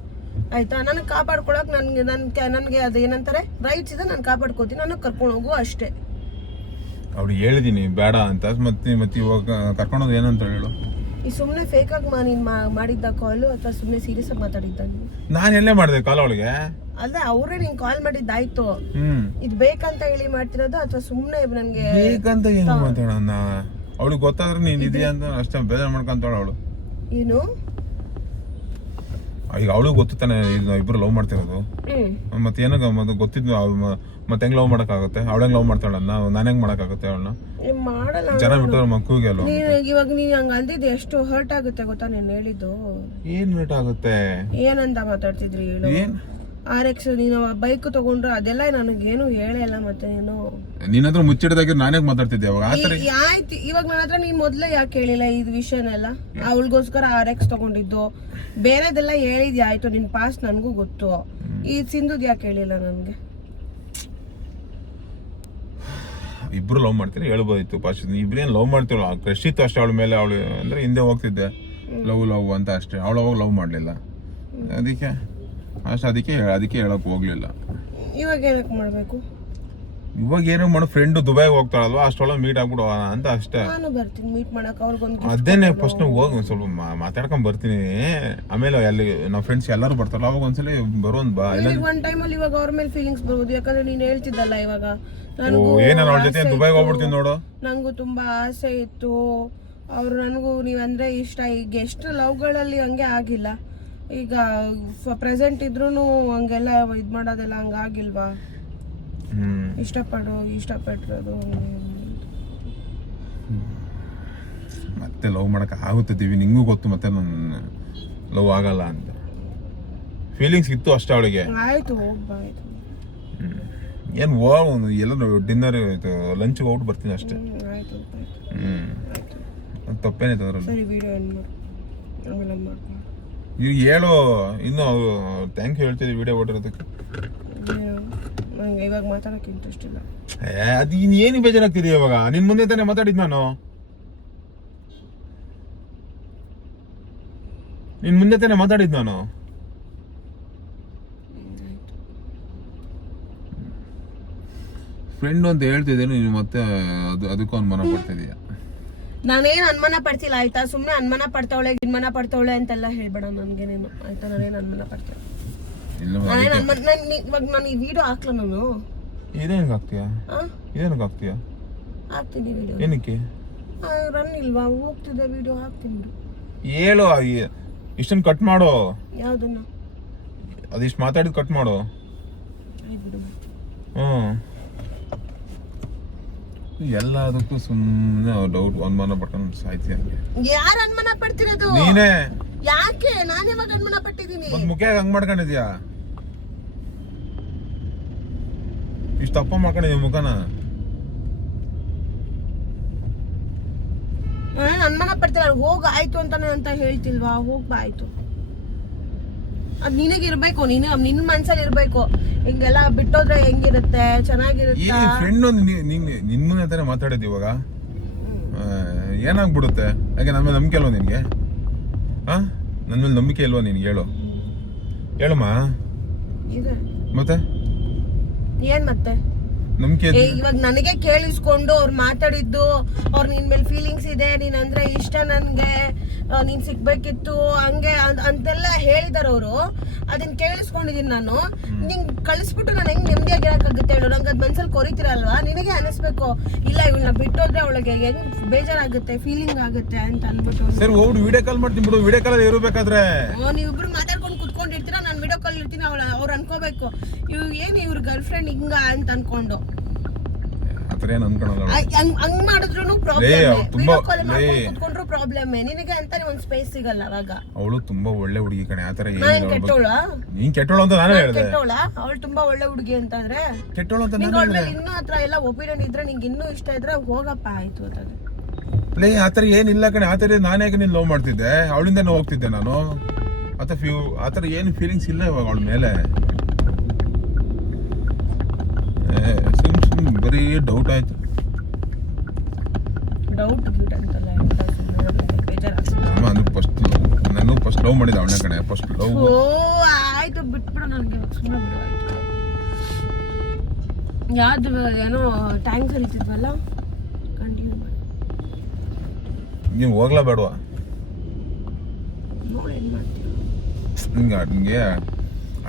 ಆಯ್ತಾ. ನನಗ್ ಕಾಪಾಡ್ಕೊಳಕ್ ನನ್ಗೆ ಅದು ಏನಂತಾರೆ ರೈಟ್ಸ್ ಇದೆ, ನಾನು ಕಾಪಾಡ್ಕೋತೀನಿ, ನಾನು ಕರ್ಕೊಂಡು ಹೋಗು ಅಷ್ಟೇ. ಅವ್ರಿಗೆ ಹೇಳಿದೀನಿ ಬೇಡ ಅಂತ. ಮತ್ತೆ ಇವಾಗ ಕರ್ಕೊಂಡೋದು ಏನಂತ ಹೇಳು? ಈ ಸುಮ್ನೆ ಫೇಕ್ ಆಗಿ ನೀನ್ ಮಾಡಿದ್ದ ಕಾಲು ಅಥವಾ ಸುಮ್ನೆ ಸೀರಿಯಸ್ ಆಗಿ ಮಾತಾಡಿದ್ದ? ನಾನ್ ಎಲ್ಲೇ ಮಾಡಿದೆ ಕಾಲ್ ಅವಳಿಗೆ? ಅಲ್ಲ, ಅವ್ರೇ ನಿನ್ ಕಾಲ್ ಮಾಡಿದ್ದಾಯ್ತು. ಇದು ಬೇಕಂತ ಹೇಳಿ ಮಾಡ್ತಿರೋದು ಅಥವಾ ಸುಮ್ನೆ ನನ್ಗೆ ಬೇಕಂತ ಏನು ಮಾತಾಡೋಣ? ಅವಳಿಗೆ ಗೊತ್ತಾದ್ರೆ ನೀನ್ ಇದೆಯಾ ಅಂತ ಅಷ್ಟೇ ಬೇಜಾರ್ ಮಾಡ್ಕೊಂತಾಳ ಅವಳು. ಏನು ಈಗ ಅವಳಿಗೆ ಗೊತ್ತು ತಾನೆ ಇಬ್ರು ಲವ್ ಮಾಡ್ತಿರೋದು. ಮತ್ತೆ ಏನಾಗ ಮತ್ತೆ ಗೊತ್ತಿದ್ನು ಮತ್ತೆ ಹೆಂಗ್ ಲವ್ ಮಾಡಕ್ಕಾಗುತ್ತೆ? ಅವಳ ಹೆಂಗ್ ಲವ್ ಮಾಡ್ತಾಳ? ನಾನು ಹೆಂಗ್ ಮಾಡಕ್ಕಾಗುತ್ತೆ ಅವಳನ್ನ? ಮಾಡಲ್ಲ. ಜನ ಬಿಟ್ಟವ್ರ ಮಕ್ಕಳಿಗೆ ಅಲ್ವ. ಇವಾಗ ನೀನ್ ಹಂಗ ಅಂದಿದ್ದು ಎಷ್ಟು ಹರ್ಟ್ ಆಗುತ್ತೆ ಗೊತ್ತಾ? ನೀನ್ ಹೇಳಿದ್ದು ಏನ್ ಹರ್ಟ್ ಆಗುತ್ತೆ? ಏನಂತ ಮಾತಾಡ್ತಿದ್ರಿ ಹೇಳು? RX ನೀನು ಬೈಕ್ ತಗೊಂಡ್ರೆ ಅದೆಲ್ಲ ನನಗೇನು ಹೇಳಲ್ಲ. ಮತ್ತೆ ನೀನು ನಿನ್ನ ಹತ್ರ ಮುಚ್ಚಿಡದಾಗಿ ನಾನೇ ಮಾತಾಡ್ತಿದ್ದೆ ಅವಾಗ. ಆಯ್ತು, ಇವಾಗ ನನ್ನ ಹತ್ರ ನೀನ್ ಮೊದ್ಲೇ ಯಾಕೆ ಹೇಳಿಲ್ಲ ಇದು ವಿಷಯನೆಲ್ಲ? ಅವಳಿಗೋಸ್ಕರ RX ತಗೊಂಡಿದ್ದು, ಬೇರೆದೆಲ್ಲ ಹೇಳಿದ್ಯಾ ಆಯ್ತು, ನಿನ್ ಪಾಸ್ಟ್ ನನ್ಗೂ ಗೊತ್ತು. ಈ ಸಿಂಧುದ್ ಯಾಕೆ ಹೇಳಿಲ್ಲ ನನ್ಗೆ? ಇಬ್ರು ಲವ್ ಮಾಡ್ತೀರಿ ಹೇಳ್ಬೋದಿತ್ತು. ಪಾಸ್ಟ್ ಇಬ್ರೇನ್ ಲವ್ ಮಾಡ್ತೀವಲ್ಲ, ಕ್ರಶ್ ಇತ್ತು ಅಷ್ಟೇ ಅವಳ ಮೇಲೆ. ಅವಳು ಅಂದ್ರೆ ಹಿಂದೆ ಹೋಗ್ತಿದ್ದೆ ಲವ್ ಅಂತ ಅಷ್ಟೇ. ಅವಳು ಅವಾಗ ಲವ್ ಮಾಡ್ಲಿಲ್ಲ, ಅದಕ್ಕೆ ಹೇಳಕ್ ಹೋಗ್ಲಿಲ್ಲ. ಇವಾಗ ಏನಕ್ಕೆ ಮಾಡ್ಬೇಕು? ಇವಾಗ ಏನೋ ಮಾಡೋ ಫ್ರೆಂಡ್ ದುಬೈಗೆ ಹೋಗ್ತಾಳಲ್ವಾ ಅಷ್ಟೊಳಗೆ ಮೀಟ್ ಆಗ್ಬಿಡು ಅಂತ ಅಷ್ಟೇ. ನಾನು ಬರ್ತೀನಿ ಮೀಟ್ ಮಾಡಕ್ ಅವ್ರಿಗೊಂದು ಅದೇನೆ ಫಸ್ಟ್ ಹೋಗಿ ಒಂದ್ ಸ್ವಲ್ಪ ಮಾತಾಡ್ಕೊಂಡ್ ಬರ್ತೀನಿ. ಆಮೇಲೆ ಅಲ್ಲಿ ನಾವ್ ಫ್ರೆಂಡ್ಸ್ ಎಲ್ಲರೂ ಬರ್ತಾರಲ್ಲ ಅವಾಗ ಒಂದ್ಸಲಿ ಬರೋನ್ ಬಾ. ಒನ್ ಟೈಮಲ್ಲಿ ಇವಾಗ ಅವ್ರ ಮೇಲೆ ಫೀಲಿಂಗ್ಸ್ ಬರ್ಬೋದು, ಯಾಕಂದ್ರೆ ನೀನ್ ಹೇಳ್ತಿದ್ದಲ್ಲ ಇವಾಗ ಏನಾರ ಅವ್ಳ ಜೊತೆ ದುಬೈಗೆ ಹೋಗ್ಬಿಡ್ತೀನಿ ನೋಡು. ನಂಗೂ ತುಂಬಾ ಆಸೆ ಇತ್ತು ಅವ್ರು, ನನಗೂ ನೀವಂದ್ರೆ ಇಷ್ಟ. ಈಗ ಎಷ್ಟು ಲವ್ಗಳಲ್ಲಿ ಹಂಗೆ ಆಗಿಲ್ಲ, ಈಗ ಪ್ರೆಸೆಂಟ್ ಇದ್ರೂ ಹಂಗೆಲ್ಲ ಇದ್ ಮಾಡೋದೆಲ್ಲ ಹಂಗಾಗಿಲ್ವಾ? ಇಷ್ಟಪಟ್ಟಿರೋದು ಮತ್ತೆ ಲವ್ ಮಾಡಕ್ ಆಗುತ್ತಿದ್ದೀವಿ, ನಿಂಗೂ ಗೊತ್ತು ಮತ್ತೆ ನನ್ನ ಲವ್ ಆಗಲ್ಲ ಅಂತ ಫೀಲಿಂಗ್ಸ್ ಇತ್ತು ಅಷ್ಟೇ ಅವಳಿಗೆ. ಆಯ್ತು ಹೋಗ್ಬಾ ಆಯ್ತು. ಏನು ಎಲ್ಲ ಡಿನ್ನರ್ ಲಂಚ್ ಹೋಗ್ಬಿಟ್ಟು ಬರ್ತೀನಿ ಅಷ್ಟೇ. ಆಯ್ತು ತಪ್ಪೇನೈತೆ ಅದ್ರಲ್ಲಿ. ಸರಿ ವಿಡಿಯೋ ಎಂಡ್ ಮಾಡು, ಆಮೇಲೆ ಮಾಡ್ತೀನಿ. ಈಗ ಹೇಳು, ಇನ್ನು ಥ್ಯಾಂಕ್ ಯು ಹೇಳ್ತಿದ್ವಿ ವಿಡಿಯೋ ಓಡಿರೋದಕ್ಕೆ. ನಂಗೆ ಇವಾಗ ಮಾತಾಡೋಕೆ ಇಂಟ್ರೆಸ್ಟ್ ಇಲ್ಲ. ಅದು ಏನು ಬೇಜಾರಾಗ್ತಿದೆ ಇವಾಗ? ನಿನ್ ಮುಂದೆ ತಾನೇ ಮಾತಾಡಿದ್ ನಾನು, ನಿನ್ ಮುಂದೆ ತಾನೇ ಮಾತಾಡಿದ್ ನಾನು. ಫ್ರೆಂಡ್ ಅಂತ ಹೇಳ್ತಿದ್ದೇನೆ ನೀನು ಮತ್ತೆ ಅದಕ್ಕೂ ಅನುಮಾನ ಪಡ್ತಿದೀಯ. ನಾನೇನು ಅನುಮಾನ ಪಡ್ತಿಲ್ಲ ಆಯ್ತಾ, ಸುಮ್ಮನೆ ಅನುಮಾನ ಪಡ್ತಾವಳೆ ಗಿನ್ಮಾನ ಪಡ್ತಾವಳೆ ಅಂತೆಲ್ಲ ಹೇಳ್ಬೇಡ ನನ್ಗೇನೇನು ಆಯ್ತಾ. ನಾನೇನು ಅನುಮಾನ ಪಡ್ತೇನೆ ಇವಾಗ ನಾನು ಈ ವಿಡಿಯೋ ಹಾಕ್ಲ ನಾನು. ಇದೇನಕ್ಕೆ ಹಾಕ್ತೀಯಾ? ಹಾಕ್ತೀನಿ ವಿಡಿಯೋ. ಏನಕ್ಕೆ? ರನ್ ಇಲ್ವಾ? ಹೋಗ್ತಿದ್ದೆ ವಿಡಿಯೋ ಹಾಕ್ತೀನಿ ಬಿಡು. ಹೇಳು, ಇಷ್ಟನ್ನು ಕಟ್ ಮಾಡು. ಯಾವ್ದನ್ನ? ಅದಿಷ್ಟು ಮಾತಾಡಿದ್ ಕಟ್ ಮಾಡು. ಬಿಡು. ಎಲ್ಲದಕ್ಕೂ ಸುಮ್ಮನೆ ಡೌಟ್ ಅನುಮಾನ ಪಡ್ಕೊಂಡು ಸಾಯ್ತೀಯ. ಯಾರು ಅನುಮಾನ ಪಡ್ತಿರೋದು? ನೀನೇ. ಯಾಕೆ? ನಾನು ಯಾವಾಗ ಅನುಮಾನ ಪಟ್ಟಿದ್ದೀನಿ? ಒಂದ್ ಮುಖ ಹಂಗ್ ಮಾಡ್ಕೊಂಡಿದ್ಯಾ? ಇಷ್ಟು ತಪ್ಪ ಮಾಡ್ಕೊಂಡಿದ್ಯ ಮುಖನ? ನಾನು ಅನುಮಾನ ಪಡ್ತಿಲ್ಲ. ಹೋಗ ಆಯ್ತು ಅಂತಾನೆ ಅಂತ ಹೇಳ್ತಿಲ್ವಾ? ಹೋಗ್ಬಾ ಆಯ್ತು. ಅದ್ ನಿನಗಿರ್ಬೇಕು, ನಿನ್ ಮನ್ಸಲ್ಲಿ ಇರ್ಬೇಕು. ಹಿಂಗೆಲ್ಲ ಬಿಟ್ಟೋದ್ರೆ ಹೆಂಗಿರುತ್ತೆ? ಚೆನ್ನಾಗಿರುತ್ತೆ. ಫ್ರೆಂಡ್ ಒಂದು ನಿನ್ ಮುಂದೆ ತಾನೇ ಮಾತಾಡಿದ್ ಇವಾಗ ಏನಾಗ್ಬಿಡುತ್ತೆ? ಯಾಕೆ ನನ್ನ ಮೇಲೆ ನಂಬಿಕೆ ಅಲ್ವಾ ನಿನ್ಗೆ? ನನ್ನ ಮೇಲೆ ನಂಬಿಕೆ ಇಲ್ವಾ ನಿನ್ಗೆ? ಹೇಳಮ್ಮ. ಮತ್ತೆ ಏನ್ ಮತ್ತೆ ನಂಬಿಕೆ? ಇವಾಗ ನನಗೆ ಕೇಳಿಸ್ಕೊಂಡು ಅವ್ರು ಮಾತಾಡಿದ್ದು, ಅವ್ರು ನಿನ್ ಮೇಲೆ ಫೀಲಿಂಗ್ಸ್ ಇದೆ, ನೀನ್ ಅಂದ್ರೆ ಇಷ್ಟ ನನ್ಗೆ, ನೀನ್ ಸಿಗ್ಬೇಕಿತ್ತು ಹಂಗೆ ಅಂತೆಲ್ಲ ಹೇಳಿದಾರ ಅವರು. ಅದನ್ನ ಕೇಳಿಸ್ಕೊಂಡಿದೀನಿ ನಾನು. ನಿಂಗ್ ಕಳಿಸ್ಬಿಟ್ಟು ನಾನು ಹೆಂಗ್ ನೆಮ್ಮದಿಯಾಗಿರಕ್ಕಾಗುತ್ತೆ ಹೇಳು? ನಂಗೆ ಅದ್ ಮನ್ಸಲ್ಲಿ ಕೊರಿತಿರಲ್ವಾ? ನಿನಗೆ ಅನಿಸ್ಬೇಕು, ಇಲ್ಲ ಇವಳನ್ನ ಬಿಟ್ಟೋದ್ರೆ ಅವಳಿಗೆ ಹೆಂಗ್ ಬೇಜಾರಾಗುತ್ತೆ, ಫೀಲಿಂಗ್ ಆಗುತ್ತೆ ಅಂತ ಅನ್ಬಿಟ್ಟು. ಸರಿ ಹೋಗ್ಬಿಡು, ವಿಡಿಯೋ ಕಾಲ್ ಮಾಡ್ತೀನಿ ಬಿಡು. ವಿಡಿಯೋ ಕಾಲ್ ಇರ್ಬೇಕಾದ್ರೆ ನೀವಿಬ್ರು ಮಾತಾಡ್ಕೊಂಡು ಕುತ್ಕೊಂಡಿರ್ತೀರಾ, ನಾನು ವಿಡಿಯೋ ಕಾಲ್ ಇರ್ತೀನಿ. ಅವ್ರು ಅನ್ಕೋಬೇಕು ಏನ್ ಇವ್ರ ಗರ್ಲ್ ಫ್ರೆಂಡ್ ಹಿಂಗ ಅಂತ ಅನ್ಕೊಂಡು. ಹಂಗ್ ಮಾಡಿದ್ರು ಕುತ್ಕೊಂಡ್ರು ಪ್ರಾಬ್ಲಮ್. ನಿನಗೆ ಅಂತಾನೆ ಒಂದ್ ಸ್ಪೇಸ್ ಸಿಗಲ್ಲ ಅವಾಗ. ಅವಳು ತುಂಬಾ ಒಳ್ಳೆ ಹುಡುಗಿ ಕಣೆ. ಆತರ ಕೆಟ್ಟೋಳ? ನೀನ್ ಕೆಟ್ಟೋಳು ಅಂತ ನಾನು ಹೇಳಿದೆ. ಕೆಟ್ಟೋಳ? ಅವಳು ತುಂಬಾ ಒಳ್ಳೆ ಹುಡುಗಿ ಅಂತಂದ್ರೆ ಕೆಟ್ಟೋಳು ಅಂತ ನಿಂಗೆ ಅವಳ ಮೇಲೆ ಇನ್ನೂ ಹತ್ರ ಎಲ್ಲ ಒಪಿನಿಯನ್ ಇದ್ರೆ, ನಿಂಗೆ ಇನ್ನೂ ಇಷ್ಟ ಇದ್ರೆ ಹೋಗಪ್ಪ ಆಯ್ತು ಅಂತಂದ್ರೆ. ಆತರ ಏನಿಲ್ಲ ಕಣೆ. ಆತರ ನಾನೇ ನೀನ್ ಲವ್ ಮಾಡ್ತಿದ್ದೆ, ಅವಳಿಂದ ಹೋಗ್ತಿದ್ದೆ ನಾನು. ಆತರ ಏನು ಫೀಲಿಂಗ್ಸ್ ಇಲ್ಲ ಇವಾಗ ಅವಳ ಮೇಲೆ. ಬರೀ ಡೌಟ್ ಆಯ್ತು. ನಾನು ಫಸ್ಟ್ ಲವ್ ಮಾಡಿದ ಅವಳ ಕಡೆ. ಫಸ್ಟ್ ಲವ್ ಆಯ್ತು ಬಿಟ್ಬಿಡು, ನನಗೆ ಸುಮ್ಮನೆ ಬಿಡು ಆಯ್ತು. ಯಾವ್ದು ಏನೋ ಟ್ಯಾಂಕ್ ಕರಿತಿದ್ವಲ್ಲ, ಕಂಟಿನ್ಯೂ ಮಾಡಿ. ನೀವು ಹೋಗ್ಲಾ ಬೇಡವಾ? ನೋಡಿ ಏನ್ ಮಾಡ್ತೀವಿ. ನಿಂಗೆ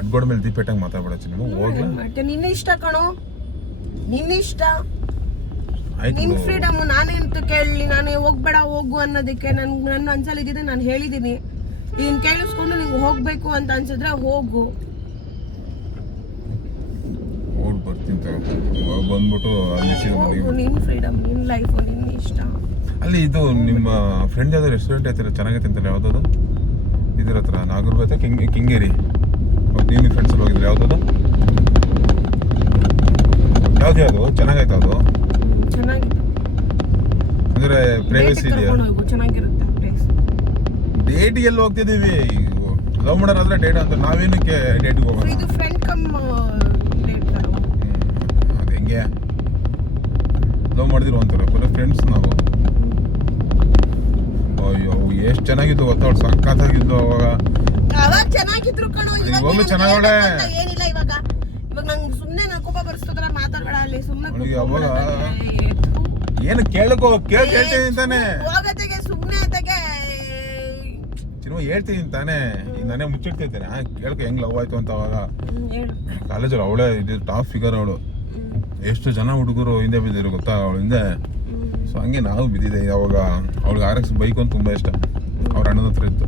ಅಡ್ಗೋಡ್ ಮೇಲೆ ದೀಪೇಟಂಗ್ ಮಾತಾಡ್ಬೇಡ. ನೀವು ಹೋಗ್ಲಾ? ನಿನ್ನ ಇಷ್ಟ ಕಣೋ, ನಿನ್ನ ಇಷ್ಟ, ನಿನ್ ಫ್ರೀಡಮ್. ನಾನೇಂತ ಕೇಳಲಿ? ನಾನು ಹೋಗ್ಬೇಡ ಹೋಗು ಅನ್ನೋದಕ್ಕೆ ನನ್ನ ಮನ್ಸಲ್ಲಿ ಇದ್ದಿದೆ, ನಾನು ಹೇಳಿದೀನಿ. ಇದನ್ನ ಕೇಳಿಸ್ಕೊಂಡು ನಿಂಗೆ ಹೋಗ್ಬೇಕು ಅಂತ ಅನ್ಸಿದ್ರೆ ಹೋಗು. ಬಂದ್ಬಿಟ್ಟು ನಿನ್ ಫ್ರೀಡಮ್, ನಿನ್ ಲೈಫ್, ನಿನ್ ಇಷ್ಟ. ಅಲ್ಲಿ ಇದು ನಿಮ್ಮ ಫ್ರೆಂಡ್ ಯಾವ್ದು ರೆಸ್ಟೋರೆಂಟ್ ಐತೆ ಚೆನ್ನಾಗೈತೆ ಅಂತಲ್ಲ? ಯಾವ್ದದು? ಇದ್ರ ಹತ್ರ ನಾಗೂರ್ಬೈತ ಕಿಂಗೇರಿ. ನೀನು ಫ್ರೆಂಡ್ಸ್ ಹೋಗಿದ್ರೆ ಯಾವ್ದದು? ಯಾವ್ದು ಚೆನ್ನಾಗೈತೆ? ಅದು ಚೆನ್ನಾಗಿದೆ ಅಂದ್ರೆ ಪ್ರೈವಸಿ ಇದೆಯಾ? ಚೆನ್ನಾಗಿರುತ್ತೆ ಪ್ಲೇಸ್. ಡೇಟ್ ಎಲ್ಲಿ ಹೋಗ್ತಿದೀವಿ? ಲವ್ ಮಾಡೋರಾದ್ರೆ ಡೇಟ್ ಅಂತ, ನಾವೇನಕ್ಕೆ ಡೇಟ್ ಹೋಗೋಣ? ಇದು ಫ್ರೆಂಡ್ ಕಮ್ ಡೇಟ್. ಅದು ಹೆಂಗೆ ಲವ್ ಮಾಡಿದಿರೋ ಅಂತಾರೆ ಫ್ರೆಂಡ್ಸ್ ನಾವು. ಅಯ್ಯೋ ಎಷ್ಟು ಚೆನ್ನಾಗಿದ್ದು ಗೊತ್ತಾ? ಅವ್ಳು ಸಕ್ಕತ್ತಾಗಿದ್ದು ಅವಾಗ ಚೆನ್ನಾಗಿದ್ರು ಕಣೋ. ಚೆನ್ನಾಗವಳೆ. ಏನಿಲ್ಲ ಇವಾಗ ಇವಾಗ ನಂಗೆ ಸುಮ್ನೆ ನಾ ಕೋಪ ಬರ್ಸ್ತದ್ರ ಮಾತಾಡ್ಬೇಡ ಅಲ್ಲಿ ಸುಮ್ನೆ ಅವ್ನಿಗೆ ಅವಾಗ ಏನು ಕೇಳ್ತೀನಿ ತಾನೆ ಹೋಗತ್ತೆಗೆ ಸುಮ್ನೆ ಅತ್ತಗೆ ಚಿನ್ವ ಹೇಳ್ತೀನಿ ತಾನೆ ಈಗ ನಾನೇ ಮುಚ್ಚಿಡ್ತಿದ್ದೇನೆ ಕೇಳ್ಕೊ ಹೆಂಗ್ ಲವ್ ಆಯ್ತು ಅಂತ ಅವಾಗ ಹೇಳು ಕಾಲೇಜಲ್ಲಿ ಅವಳೇ ಇದು ಟಾಪ್ ಫಿಗರ್ ಅವಳು ಎಷ್ಟು ಜನ ಹುಡುಗರು ಹಿಂದೆ ಬಿದ್ದಿರು ಗೊತ್ತಾ ಅವಳು ಹಿಂದೆ ಸೊ ಹಂಗೆ ನಾವು ಬಿದ್ದಿದ್ದೆ ಅವಾಗ ಅವಳಿಗೆ RX ಬೈಕ್ ಅಂತ ತುಂಬ ಇಷ್ಟ ಅವ್ರ ಅಣ್ಣನ ಹತ್ರ ಇತ್ತು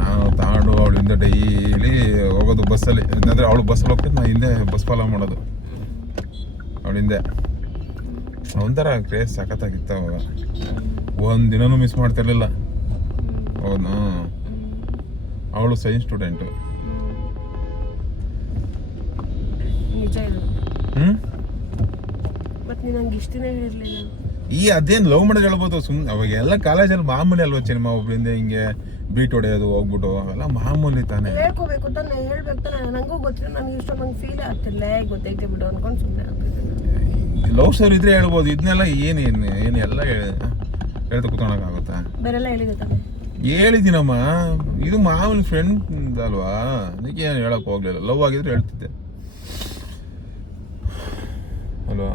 ನಾನು ತಗೊಂಡು ಅವಳು ಹಿಂದೆ ಡೈಲಿ ಹೋಗೋದು ಬಸ್ಸಲ್ಲಿ ಅಂದರೆ ಅವಳು ಬಸ್ಸಲ್ಲಿ ಹೋಗ್ತಿದ್ದು ನಾನು ಹಿಂದೆ ಬಸ್ ಫಾಲೋ ಮಾಡೋದು ಅವಳ ಹಿಂದೆ ಒಂಥರ ಕ್ರೇಜ್ ಸಖತ್ತಾಗಿತ್ತು ಅವಾಗ ಒಂದು ದಿನನೂ ಮಿಸ್ ಮಾಡ್ತಿರ್ಲಿಲ್ಲ ಹೌದಾ ಅವಳು ಸೈನ್ಸ್ ಸ್ಟೂಡೆಂಟು ನಿಜ ಇದು ಮತ್ತೆ ನೀನು ನಂಗೆ ಇಷ್ಟನೇ ಹೇಳಿರ್ಲಿಲ್ಲ ಅದೇನು ಲವ್ ಮಾಡೋದು ಹೇಳ್ಬೋದು ಸುಮ್ಮನೆ ಅವಾಗ ಎಲ್ಲ ಕಾಲೇಜಲ್ಲಿ ಮಾಮೂಲಿ ಅಲ್ವ ಸಿನಿಮಾ ಒಬ್ಬರಿಂದ ಹಿಂಗೆ ಬೀಟ್ ಹೊಡೆಯೋದು ಹೋಗ್ಬಿಟ್ಟು ಅವೆಲ್ಲ ಮಾಮೂಲಿ ತಾನೆ ಹೇಳ್ಕೋಬೇಕು ತಾನೆ ಹೇಳ್ಬೇಕು ತಾನೆ ನಂಗೂ ಗೊತ್ತಿಲ್ಲ ನನಗೆ ಇಷ್ಟ ನಂಗೆ ಫೀಲ್ ಆಗ್ತಿರ್ಲ ಗೊತ್ತೈತೆ ಬಿಡು ಅನ್ಕೊಂಡು ಸುಮ್ಮನೆ ಆಗ್ತಿದ್ದೆ ಲವ್ ಸ್ಟೋರಿ ಇದ್ರೆ ಹೇಳ್ಬೋದು ಇದನ್ನೆಲ್ಲ ಏನು ಎಲ್ಲ ಹೇಳ್ತಾ ಕೂತ್ಕೊಳಕ್ಕಾಗುತ್ತಾ ಬೇರೆಲ್ಲ ಹೇಳಿದೆ ಹೇಳಿದ್ದೀನಮ್ಮ ಇದು ಮಾಮೂಲಿ ಫ್ರೆಂಡ್ ಅಲ್ವಾ ಅದಕ್ಕೆ ಏನು ಹೇಳಕ್ ಹೋಗ್ಲಿಲ್ಲ ಲವ್ ಆಗಿದ್ರೆ ಹೇಳ್ತಿದ್ದೆ ಅಲ್ವಾ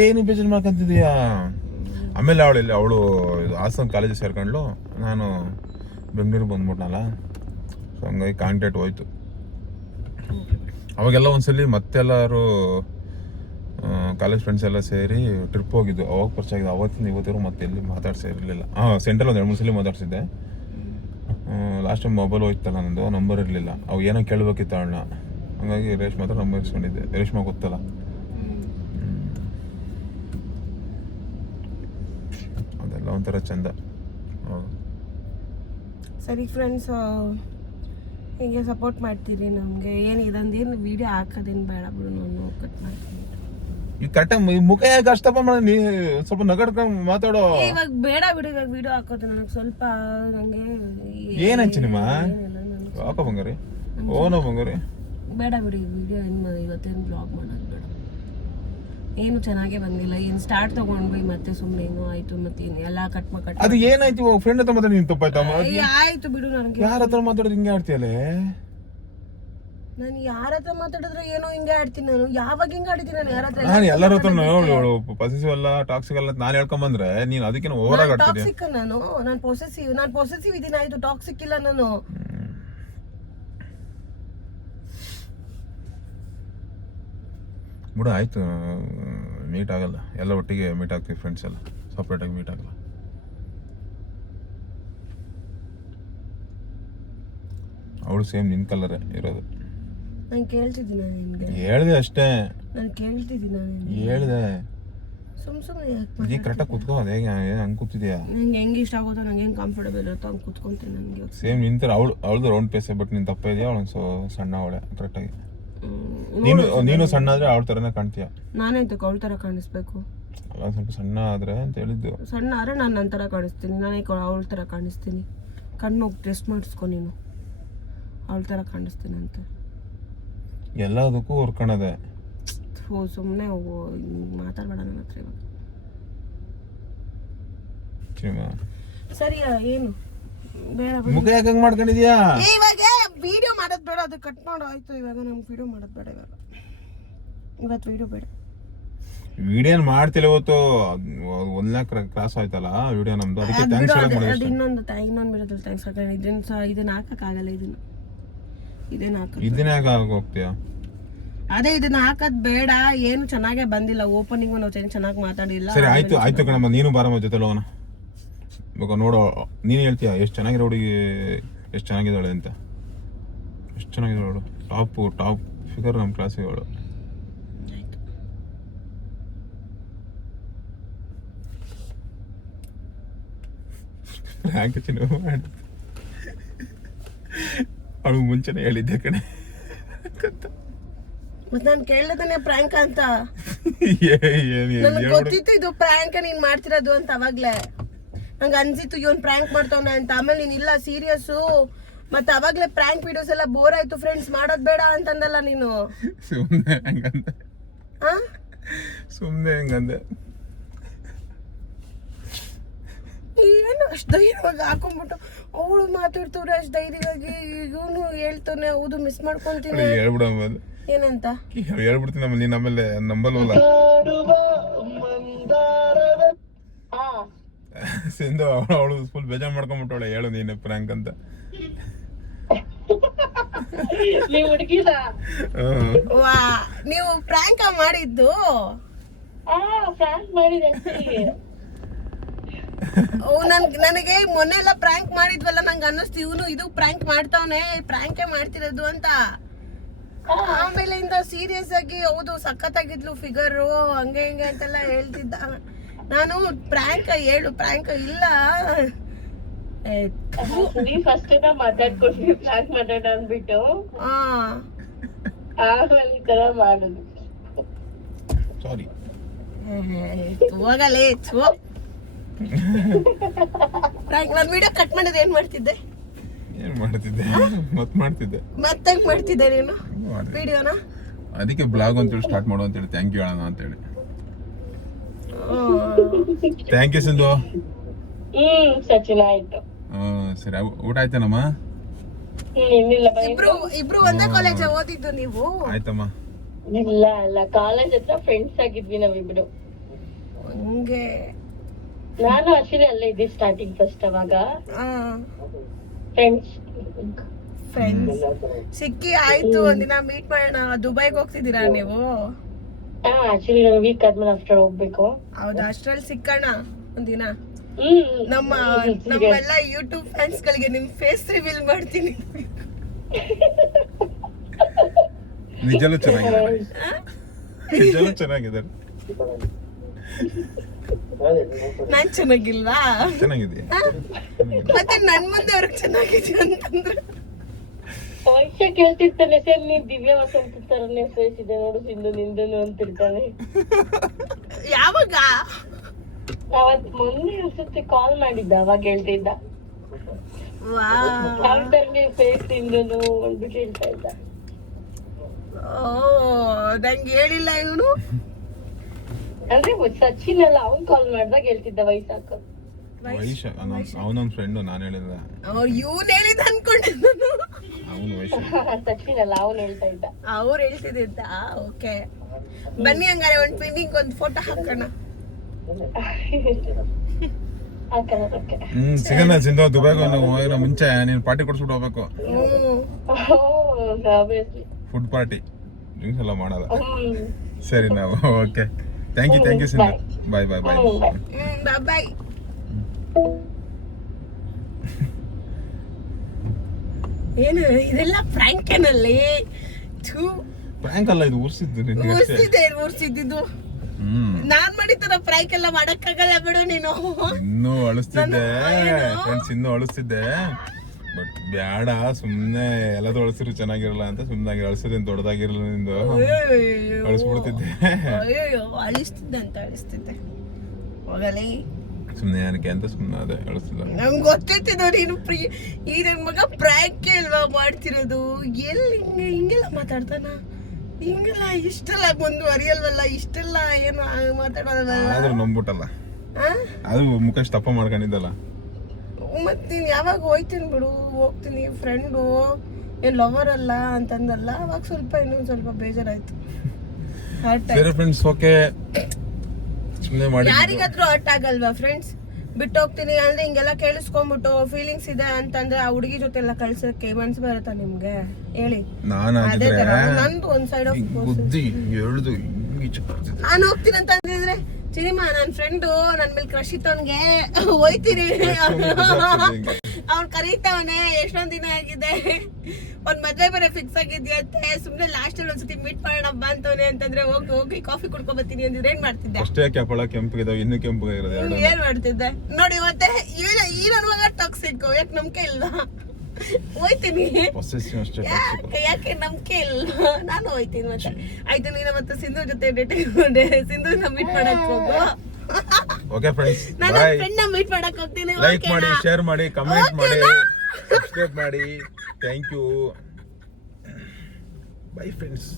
ಏನು ಬೇಜಾರು ಮಾಡ್ಕೊಂತಿದೀಯಾ ಆಮೇಲೆ ಅವಳು ಹಾಸನ ಕಾಲೇಜ್ ಸೇರ್ಕೊಂಡ್ಲು ನಾನು ಬೆಂಗಳೂರಿಗೆ ಬಂದ್ಬಿಟ್ನಲ್ಲ ಸೊ ಹಂಗಾಗಿ ಕಾಂಟ್ಯಾಕ್ಟ್ ಹೋಯ್ತು ಅವಾಗೆಲ್ಲ ಒಂದ್ಸಲಿ ಮತ್ತೆಲ್ಲರೂ ಕಾಲೇಜ್ ಫ್ರೆಂಡ್ಸ್ ಎಲ್ಲ ಸೇರಿ ಟ್ರಿಪ್ ಹೋಗಿದ್ದು ಅವಾಗ ಪರಿಚಯ ಆಗಿದೆ ಅವತ್ತಿಂದ ಇವತ್ತಿಗೂ ಮತ್ತೆ ಎಲ್ಲಿ ಮಾತಾಡ್ಸಿರಲಿಲ್ಲ ಸೆಂಟ್ರಲ್ ಒಂದು 2-3 ಸಲ ಮಾತಾಡ್ಸಿದ್ದೆ ಲಾಸ್ಟ್ ಟೈಮ್ ಮೊಬೈಲ್ ಹೋಯ್ತಲ್ಲ ನಂದು ನಂಬರ್ ಇರಲಿಲ್ಲ ಅವು ಏನೋ ಕೇಳಬೇಕಿತ್ತು ಅವಳನ್ನ ಹಂಗಾಗಿ ರೇಷ್ಮಾ ಹತ್ರ ನಂಬರ್ ಇಸ್ಕೊಂಡಿದ್ದೆ ರೇಷ್ಮಾ ಗೊತ್ತಲ್ಲ ಅದೆಲ್ಲ ಒಂಥರ ಚಂದ ಸರಿ ಫ್ರೆಂಡ್ಸ್ ಹೀಗೆ ಸಪೋರ್ಟ್ ಮಾಡ್ತೀರಿ ನಮಗೆ ಏನು ಇದೊಂದೇನು ವಿಡಿಯೋ ಹಾಕೋದೇನು ಬೇಡ ಬಿಡು ನಾನು ಕಟ್ ಮಾಡ್ತೀನಿ ಈ ಕಟ್ಟ ಮುಖ ಯಾಕೆ ಕಷ್ಟಪ ಮಾಡ ನೀ ಸ್ವಲ್ಪ ನಗಡ್ಕೊಂಡು ಮಾತಾಡೋ ಇವಾಗ ಬೇಡ ಬಿಡು ಇವಾಗ ವಿಡಿಯೋ ಹಾಕೋದು ನನಗೆ ಸ್ವಲ್ಪ ನಂಗೆ ಏನಂಚಿ ನಿಮ್ಮ ಹಾಕೋ ಬಂಗಾರಿ ಓನೋ ಬಂಗಾರಿ ಬೇಡ ಬಿಡಿ ವಿಡಿಯೋ ಏನು ಇವತ್ತೇನು ಬ್ಲಾಗ್ ಮಾಡೋದು ಬೇಡ ಏನು ಚೆನ್ನಾಗೇ ಬಂದಿಲ್ಲ ಏನು ಸ್ಟಾರ್ಟ್ ತಗೊಂಡ್ವಿ ಮತ್ತೆ ಸುಮ್ಮನೆ ಏನೋ ಆಯ್ತು ಮತ್ತೆ ಎಲ್ಲ ಕಟ್ ಅದು ಏನಾಯ್ತು ಇವಾಗ ಫ್ರೆಂಡ್ ಹತ್ರ ಮಾತಾಡಿ ನೀನು ತಪ್ಪಾಯ್ತಮ್ಮ ಆಯ್ತು ಬಿಡು ನನಗೆ ಯಾರ ಹತ್ರ ಮಾತಾಡೋದು ಹಿಂಗೆ ಆಡ್ತೀಯಲ್ಲೇ ನಾನು ಯಾರ ಹತ್ರ ಮಾತಾಡಿದ್ರೆ ಏನೋ ಹಿಂಗೆ ಆಡ್ತೀನಿ ನಾನು ಯಾವಾಗ ಹಿಂಗೆ ಆಡ್ತೀನಿ ನಾನು ಯಾರ ಹತ್ರ ನಾನು ಎಲ್ಲರ ಹತ್ರ ಅವಳು ಪೊಸೆಸಿವ್ ಅಲ್ಲ ಟಾಕ್ಸಿಕ್ ಅಲ್ಲ ನಾನು ಹೇಳ್ಕೊಂಬಂದ್ರೆ ನೀನು ಅದಕ್ಕೆ ಓವರ್ ಆಗಿ ಆಡ್ತೀನಿ ಟಾಕ್ಸಿಕ್ ನಾನು ಪೊಸೆಸಿವ್ ಇದೀನಿ ಆಯ್ತು ಟಾಕ್ಸಿಕ್ ಇಲ್ಲ ನಾನು ಬಿಡು ಆಯ್ತು ಮೀಟ್ ಆಗಲ್ಲ ಎಲ್ಲ ಒಟ್ಟಿಗೆ ಮೀಟ್ ಆಗ್ತೀವಿ ಫ್ರೆಂಡ್ಸ್ ಎಲ್ಲ ಸಪ್ರೇಟ್ ಆಗಿ ಮೀಟ್ ಆಗಲ್ಲ ಅವಳು ಸೇಮ್ ನಿನ್ ಕಲರೇ ಇರೋದು ನಾನು ಕೇಳ್ತಿದ್ದೀನ ನಿನ್ಗೆ ಹೇಳ್ದೆ ಅಷ್ಟೇ ನಾನು ಕೇಳ್ತಿದ್ದೀನ ಹೇಳ್ದೆ ಸುಮ್ಮನೆ ನೀ ಕರೆಕ್ಟಾಗಿ ಕುತ್ಕೋ ಅದೇ ಹಂಗೆ ಕೂತಿದ್ಯಾ ನಂಗೆ ಹೆಂಗೆ ಇಷ್ಟ ಆಗುತ್ತೋ ನಂಗೆ ಹೆಂಗೆ ಕಂಫರ್ಟಬಲ್ ಇರುತ್ತೋ ಹಂಗೆ ಕುತ್ಕೊಂತೀನಿ ನನಗೆ ಸೇಮ್ ನಿಂತರ ಅವಳದು ರೌಂಡ್ ಪೇಸೆ ಬಟ್ ನೀನು ತಪ್ಪ ಇದೆಯಾ ಅವಳು ಸಣ್ಣ ಅವಳೆ ಕರೆಕ್ಟಾಗಿ ನೀನು ಸಣ್ಣ ಆದ್ರೆ ಅವಳ ಥರನೇ ಕಾಣ್ತೀಯ ನಾನೇಂತ ಅವಳ ಥರ ಕಾಣಿಸ್ಬೇಕು ಅಲ್ಲ ಸ್ವಲ್ಪ ಸಣ್ಣ ಆದ್ರೆ ಅಂತ ಹೇಳಿದ್ದು ಸಣ್ಣ ಆದರೆ ನಾನು ನನ್ನ ಥರ ಕಾಣಿಸ್ತೀನಿ ನಾನೇ ಅವಳ ಥರ ಕಾಣಿಸ್ತೀನಿ ಕಣ್ಣು ಹೋಗಿ ಟೆಸ್ಟ್ ಮಾಡಿಸ್ಕೊ ನೀನು ಅವಳ ಥರ ಕಾಣಿಸ್ತೀನಿ ಅಂತ ಎಲ್ಲದಕ್ಕೂ ಹೊರ್ಕೊಳದೆ ಸುಮ್ಮನೆ ಮಾತಾಡ್ಬೇಡ ನನ್ನ ಹತ್ರ ಇವಾಗ ಸರಿಯಾ ಏನು ಬೇಡ ಮುಖ ಯಾಕೆ ಹಂಗೆ ಮಾಡ್ಕೊಂಡಿದ್ಯಾ ಇವಾಗ ವಿಡಿಯೋ ಮಾಡೋದು ಬೇಡ ಅದು ಕಟ್ ಮಾಡೋ ಆಯ್ತು ಇವಾಗ ನಮ್ಗೆ ವಿಡಿಯೋ ಮಾಡೋದು ಬೇಡ ಇವತ್ತು ವಿಡಿಯೋ ಬೇಡ ವಿಡಿಯೋ ಮಾಡ್ತಿಲ್ಲ ಇವತ್ತು 1 lakh ಕ್ರಾಸ್ ಆಯ್ತಲ್ಲ ವಿಡಿಯೋ ನಮ್ದು ಅದಕ್ಕೆ ಥ್ಯಾಂಕ್ಸ್ ಹೇಳಕ್ ಅದು ಇನ್ನೊಂದು ಬಿಡೋದಿಲ್ಲ ಥ್ಯಾಂಕ್ಸ್ ಇದನ್ನ ಹಾಕಕ್ಕಾಗಲ್ಲ ಇದನ್ನ ಯಾಕೆ ಹೋಗ್ತೀಯಾ ಅದೇ ಇದನ್ನ ಹಾಕದ್ ಬೇಡ ಏನು ಚೆನ್ನಾಗೇ ಬಂದಿಲ್ಲ ಓಪನಿಂಗ್ ನಾವು ಚೆನ್ನಾಗಿ ಮಾತಾಡಿಲ್ಲ ಸರಿ ಆಯ್ತು ಕಣಮ್ಮ ನೀನು ಬಾರಮ್ಮ ಜೊತೆ ಹೋಗೋಣ ಇವಾಗ ನೋಡೋ ನೀನು ಹೇಳ್ತೀಯ ಎಷ್ಟು ಚೆನ್ನಾಗಿರೋ ಹುಡುಗಿ ಎಷ್ಟು ಚೆನ್ನಾಗಿದ್ದಾಳೆ ಅಂತ ಎಷ್ಟು ಚೆನ್ನಾಗಿದ್ದಾಳು ಟಾಪ್ ಫಿಗರ್ ನಮ್ಮ ಕ್ಲಾಸಿಗೆ ಅವಳು ಅವಳು ಮುಂಚೆನೆ ಹೇಳಿದ್ದೆ ಕಣೆ ಮತ್ತೆ ನಾನು ಕೇಳ್ದತಾನೆ ಪ್ರ್ಯಾಂಕ್ ಅಂತ ನನಗೆ ಗೊತ್ತಿತ್ತು ಇದು ಪ್ರ್ಯಾಂಕ್ ನೀನ್ ಮಾಡ್ತಿರೋದು ಅಂತ ಅವಾಗ್ಲೇ ನಂಗೆ ಅನ್ಸಿತ್ತು ಇವನ್ ಪ್ರ್ಯಾಂಕ್ ಮಾಡ್ತಾವನ ಅಂತ ಆಮೇಲೆ ನೀನ್ ಇಲ್ಲ ಸೀರಿಯಸ್ಸು ಮತ್ತೆ ಅವಾಗ್ಲೇ ಪ್ರ್ಯಾಂಕ್ ವಿಡಿಯೋಸ್ ಎಲ್ಲ ಬೋರ್ ಆಯ್ತು ಫ್ರೆಂಡ್ಸ್ ಮಾಡೋದ್ ಬೇಡ ಅಂತಂದಲ್ಲ ನೀನು ಸುಮ್ನೆ ಹಂಗಂದೆ ಏನು ಅಷ್ಟು ಧೈರ್ಯವಾಗಿ ಹಾಕೊಂಡ್ಬಿಟ್ಟು ಅವಳು ಮಾತಾಡ್ತವ್ರೆ ಅಷ್ಟು ಧೈರ್ಯವಾಗಿ ಇವನು ಹೇಳ್ತಾನೆ ಹೌದು ಮಿಸ್ ಮಾಡ್ಕೊಂತೀನಿ ಹೇಳ್ಬಿಡಮ್ಮ ಏನಂತ ಹೇಳ್ಬಿಡ್ತೀನಿ ಆಮೇಲೆ ನೀನ್ ಆಮೇಲೆ ನಂಬಲ್ವಲ್ಲ ಸಿಂಧು ಅವಳು ಫುಲ್ ಬೇಜಾರ್ ಮಾಡ್ಕೊಂಡ್ಬಿಟ್ಟವಳೆ ಹೇಳು ನೀನು ಪ್ರ್ಯಾಂಕ್ ಅಂತ ವಾ ನೀವು ಪ್ರ್ಯಾಂಕ್ ಮಾಡಿದ್ದು ನನಗೆ ಮೊನ್ನೆ ಎಲ್ಲ ಪ್ರ್ಯಾಂಕ್ ಮಾಡಿದ್ವಲ್ಲ ನಂಗೆ ಅನ್ನಿಸ್ತು ಇವನು ಇದು ಪ್ರ್ಯಾಂಕ್ ಮಾಡ್ತಾವನೆ ಪ್ರ್ಯಾಂಕೇ ಮಾಡ್ತಿರೋದು ಅಂತ ಆಮೇಲೆ ಇಂದ ಸೀರಿಯಸ್ ಆಗಿ ಹೌದು ಸಖತ್ತಾಗಿದ್ಲು ಫಿಗರು ಹಂಗೆ ಹಿಂಗೆ ಅಂತೆಲ್ಲ ಹೇಳ್ತಿದ್ದ ನಾನು ಪ್ರ್ಯಾಂಕ್ ಹೇಳು ಪ್ರ್ಯಾಂಕ್ ಇಲ್ಲ ಫಸ್ಟ್ ಮಾತಾಡ್ಕೊಡ್ತೀವಿ ಪ್ಲಾನ್ ಮಾಡೋಣ ಅಂದ್ಬಿಟ್ಟು ಆಮೇಲೆ ಈ ತರ ಮಾಡುದು ಸಾರಿ ಹೋಗಲೇ ಪ್ರ್ಯಾಂಕ್ ನಾನು ವಿಡಿಯೋ ಕಟ್ ಮಾಡಿದ್ರೆ ಏನ್ ಮಾಡ್ತಿದ್ದೆ ಏನ್ ಮಾಡ್ತಿದ್ದೆ ಮಾಡ್ತಿದ್ದೆ ಮತ್ತೆ ಹೆಂಗ್ ಮಾಡ್ತಿದ್ದೆ ನೀನು ವಿಡಿಯೋನ ಅದಕ್ಕೆ ಬ್ಲಾಗ್ ಅಂತೇಳಿ ಸ್ಟಾರ್ಟ್ ಮಾಡು ಅಂತೇಳಿ ಥ್ಯಾಂಕ್ ಯು ಹೇಳೋಣ ಅಂತೇಳಿ ಥ್ಯಾಂಕ್ ಯು ಸಿಂಧು ಸಚಿನ್ ಆಯ್ತು ಸರಿ ಊಟ ಆಯ್ತೇನಮ್ಮ ಇನ್ನಿಲ್ಲ ಇಬ್ರು ಒಂದೇ ಕಾಲೇಜ್ ಓದಿದ್ದು ನೀವು ಆಯ್ತಮ್ಮ ಇಲ್ಲ ಕಾಲೇಜ್ ಹತ್ರ ಫ್ರೆಂಡ್ಸ್ ಆಗಿದ್ವಿ ನಾವಿಬ್ರು ಹಂಗೆ ನಾನು ಆಕ್ಚುಲಿ ಅಲ್ಲೇ ಇದ್ದೆ ಸ್ಟಾರ್ಟಿಂಗ್ ಫಸ್ಟ್ ಅವಾಗ ಫ್ರೆಂಡ್ಸ್ ಸಿಕ್ಕಿ ಆಯ್ತು ಒಂದಿನ ಮೀಟ್ ಮಾಡೋಣ ದುಬೈಗೆ ಹೋಗ್ತಿದ್ದೀರಾ ನೀವು ಆಕ್ಚುಲಿ ನಾನು ವೀಕ್ ಆದ್ಮೇಲೆ ಆಫ್ಟರ್ ಹೋಗ್ಬೇಕು ಹೌದಾ ಅಷ್ಟ್ರಲ್ಲಿ ಸಿಕ್ಕಣ ಒಂದಿನ ನಮ್ಮೆಲ್ಲ ಯೂಟ್ಯೂಬ್ ಫ್ಯಾನ್ಸ್ ಗಳಿಗೆ ನಿಮ್ ಫೇಸ್ ರಿವೀಲ್ ಮಾಡ್ತೀನಿ ನಿಜಲ್ಲೂ ಚೆನ್ನಾಗಿದೆ ನಿಜಲ್ಲೂ ಚೆನ್ನಾಗಿದೆ ನಾನ್ ಚೆನ್ನಾಗಿಲ್ವಾ ಚೆನ್ನಾಗಿದೆ ಮತ್ತೆ ನನ್ ಮುಂದೆ ಅವ್ರಿಗೆ ಚೆನ್ನಾಗಿದೆ ಅಂತಂದ್ರೆ ವೈಶ್ಯ ಕೇಳ್ತಿರ್ತಾನೆ ಸರ್ ನೀವ್ ದಿವ್ಯ ವಸಂತ ತರನೇ ಫೇಸ್ ಇದೆ ನೋಡು ಸಿಂಧು ನಿಂದನು ಅಂತಿರ್ತಾನೆ ಯಾವಾಗ ಅವತ್ ಮೊನ್ನೆ ಅನ್ಸುತ್ತೆ ಕಾಲ್ ಮಾಡಿದ್ದ ಅವಾಗ ಹೇಳ್ತಿದ್ದ ಯಾವ ತರನೇ ಫೇಸ್ ನಿಂದನು ಅಂದ್ಬಿಟ್ಟು ಹೇಳ್ತಾ ಇದ್ದ ನಂಗೆ ಹೇಳಿಲ್ಲ ಇವನು ಅಂದ್ರೆ ಸಚಿನ್ ಅಲ್ಲ ಅವ್ನ್ ಕಾಲ್ ಮಾಡ್ದಾಗ ಹೇಳ್ತಿದ್ದ ವೈಸಾಕ ವೈಶ ಅವನೊಂದ್ ಫ್ರೆಂಡ್ ನಾನು ಹೇಳಿಲ್ಲ ಇವ್ನು ಹೇಳಿದ ಅನ್ಕೊಂಡೆ ಅವನು ವೈಶ ಸಚಿನ್ ಅಲ್ಲ ಅವ್ನು ಹೇಳ್ತಾ ಇದ್ದ ಅವ್ರು ಹೇಳ್ತಿದ್ದ ಓಕೆ ಬನ್ನಿ ಹಂಗಾರೆ ಒಂದ್ ಪಿನ್ನಿಂಗ್ ಒಂದ್ ಫೋಟೋ ಹಾಕೋಣ ಸಿಗಣ ಸಿಂಧು ದುಬೈಗೆ ಹೋಗಿನ ಮುಂಚೆ ನೀನು ಪಾರ್ಟಿ ಕೊಡ್ಸ್ಬಿಟ್ಟು ಹೋಗ್ಬೇಕು ಫುಡ್ ಪಾರ್ಟಿ ಡ್ರಿಂಕ್ಸ್ ಎಲ್ಲ ಮಾಡಲ್ಲ ಸರಿ ನಾವು okay thank you Sindhu bye bye bye ಬಾಯ್ ಏನು ಇದೆಲ್ಲ ಫ್ರಾಂಕನಲ್ಲಿ ಫ್ರಾಂಕ್ ಅಲ್ಲ ಇದು ಊರ್ಸಿದ್ದು ನಾನ್ ಮಾಡಿತರ ಫ್ರೈಕ್ ಎಲ್ಲ ಮಾಡಕ್ಕಾಗಲ್ಲ ಬಿಡು ನೀನು ಇನ್ನೂ ಅಳಿಸ್ತಿದ್ದೆ ಫ್ರೆಂಡ್ಸ್ ಇನ್ನೂ ಅಳಿಸ್ತಿದ್ದೆ ಬಟ್ ಬ್ಯಾಡ ಸುಮ್ನೆ ಎಲ್ಲದೂ ಅಳಿಸಿದ್ರು ಚೆನ್ನಾಗಿರಲ್ಲ ಅಂತ ಸುಮ್ನಾಗಿ ಅಳಿಸೋದೇನು ದೊಡ್ಡದಾಗಿರಲ್ಲ ನಿಂದು ಅಳಿಸ್ಬಿಡ್ತಿದ್ದೆ ಅಯ್ಯೋ ಅಳಿಸ್ತಿದ್ದೆ ಹೋಗಲಿ ಸುಮ್ನೆ ಏನಕ್ಕೆ ಅಂತ ಸುಮ್ನೆ ಅದೇ ಅಳಿಸ್ತಿಲ್ಲ ನಂಗೆ ಗೊತ್ತಿತ್ತು ನೀನು ಈ ನನ್ ಮಗ ಫ್ರಾಂಕ್ ಅಲ್ವಾ ಮಾಡ್ತಿರೋದು ಎಲ್ಲಿ ಹಿಂಗೆಲ್ಲ ಮಾತಾಡ್ತಾನ ಹಿಂಗೆಲ್ಲ ಇಷ್ಟೆಲ್ಲ ಮುಂದುವರಿಯಲ್ವಲ್ಲ ಇಷ್ಟೆಲ್ಲ ಏನು ಮಾತಾಡೋದಲ್ಲ ಆದ್ರೂ ನಂಬಿಟ್ಟಲ್ಲ ಅದು ಮುಖ ತಪ್ಪ ಮಾಡ್ಕೊಂಡಿದ್ದಲ್ಲ ಮತ್ ನೀನ್ ಯಾವಾಗ ಹೋಯ್ತೀನಿ ಬಿಡು ಹೋಗ್ತೀನಿ ಫ್ರೆಂಡು ಏನ್ ಲವರ್ ಅಲ್ಲ ಅಂತಂದಲ್ಲ ಅವಾಗ ಸ್ವಲ್ಪ ಇನ್ನೊಂದ್ ಸ್ವಲ್ಪ ಬೇಜಾರಾಯ್ತು ಫ್ರೆಂಡ್ಸ್ ಓಕೆ ಸುಮ್ಮನೆ ಮಾಡಿ ಯಾರಿಗಾದ್ರೂ ಹರ್ಟ್ ಆಗಲ್ವಾ ಫ್ರೆಂಡ್ಸ್ ಬಿಟ್ಟು ಹೋಗ್ತೀನಿ ಅಂದ್ರೆ ಹಿಂಗೆಲ್ಲ ಕೇಳಿಸ್ಕೊಂಡ್ಬಿಟ್ಟು ಫೀಲಿಂಗ್ಸ್ ಇದೆ ಅಂತಂದ್ರೆ ಆ ಹುಡುಗಿ ಜೊತೆ ಎಲ್ಲ ಕಳ್ಸಕ್ಕೆ ಮನ್ಸು ಬರುತ್ತಾ ನಿಮ್ಗೆ ಹೇಳಿ ಅದೇ ತರ ನಂದು ಒಂದ್ ಸೈಡ್ ಆಫ್ ನಾನು ಹೋಗ್ತೀನಿ ಅಂತ ಅಂದಿದ್ರೆ ಸಿನಿಮಾ ನನ್ ಫ್ರೆಂಡು ನನ್ ಮೇಲೆ ಕ್ರಶ್ ಇತ್ತವನ್ಗೆ ಹೋಯ್ತೀನಿ ಅವ್ನ್ ಕರೀತವನೆ ಎಷ್ಟೊಂದ್ ದಿನ ಆಗಿದೆ ಒಂದ್ ಮದ್ವೆ ಬೇರೆ ಫಿಕ್ಸ್ ಆಗಿದ್ಯಂತೆ ಸುಮ್ನೆ ಲಾಸ್ಟ್ ಅಲ್ಲಿ ಒಂದ್ಸತಿ ಮೀಟ್ ಮಾಡೋಣ ಬಾ ಅಂತವನೆ ಅಂತಂದ್ರೆ ಹೋಗಿ ಕಾಫಿ ಕುಡ್ಕೊಂಡ್ ಬರ್ತೀನಿ ಅಂದಿದ್ರೆ ಏನ್ ಮಾಡ್ತಿದ್ದೆ ಅಷ್ಟೇ ಕೆಂಪಳ ಕೆಂಪಗಿದಾವ ಇನ್ನು ಕೆಂಪಗಿರೋದು ಏನ್ ಮಾಡ್ತಿದ್ದೆ ನೋಡಿ ಮತ್ತೆ ಈ ನನ್ ಮಗ ಟಾಕ್ಸಿಕ್ ಯಾಕೆ ನಂಬಿಕೆ ಇಲ್ವಾ ಹೋಯ್ತೀನಿ ಯಾಕೆ ನಂಬಿಕೆ ಇಲ್ಲ ನಾನು ಹೋಯ್ತೀನಿ ಮತ್ತೆ ಆಯ್ತು ನೀನು ಮತ್ತೆ ಸಿಂಧು ಜೊತೆ ಸಿಂಧು ಮೀಟ್ ಮಾಡಕ್ ಹೋಗು ಓಕೆ ಫ್ರೆಂಡ್ಸ್ ನಾನು ಫ್ರೆಂಡ್ ಮೀಟ್ ಮಾಡಕ್ ಹೋಗ್ತೀನಿ ಲೈಕ್ ಮಾಡಿ ಶೇರ್ ಮಾಡಿ ಕಮೆಂಟ್ ಮಾಡಿ ಸಬ್ಸ್ಕ್ರೈಬ್ ಮಾಡಿ ಥ್ಯಾಂಕ್ ಯು ಬೈ ಫ್ರೆಂಡ್ಸ್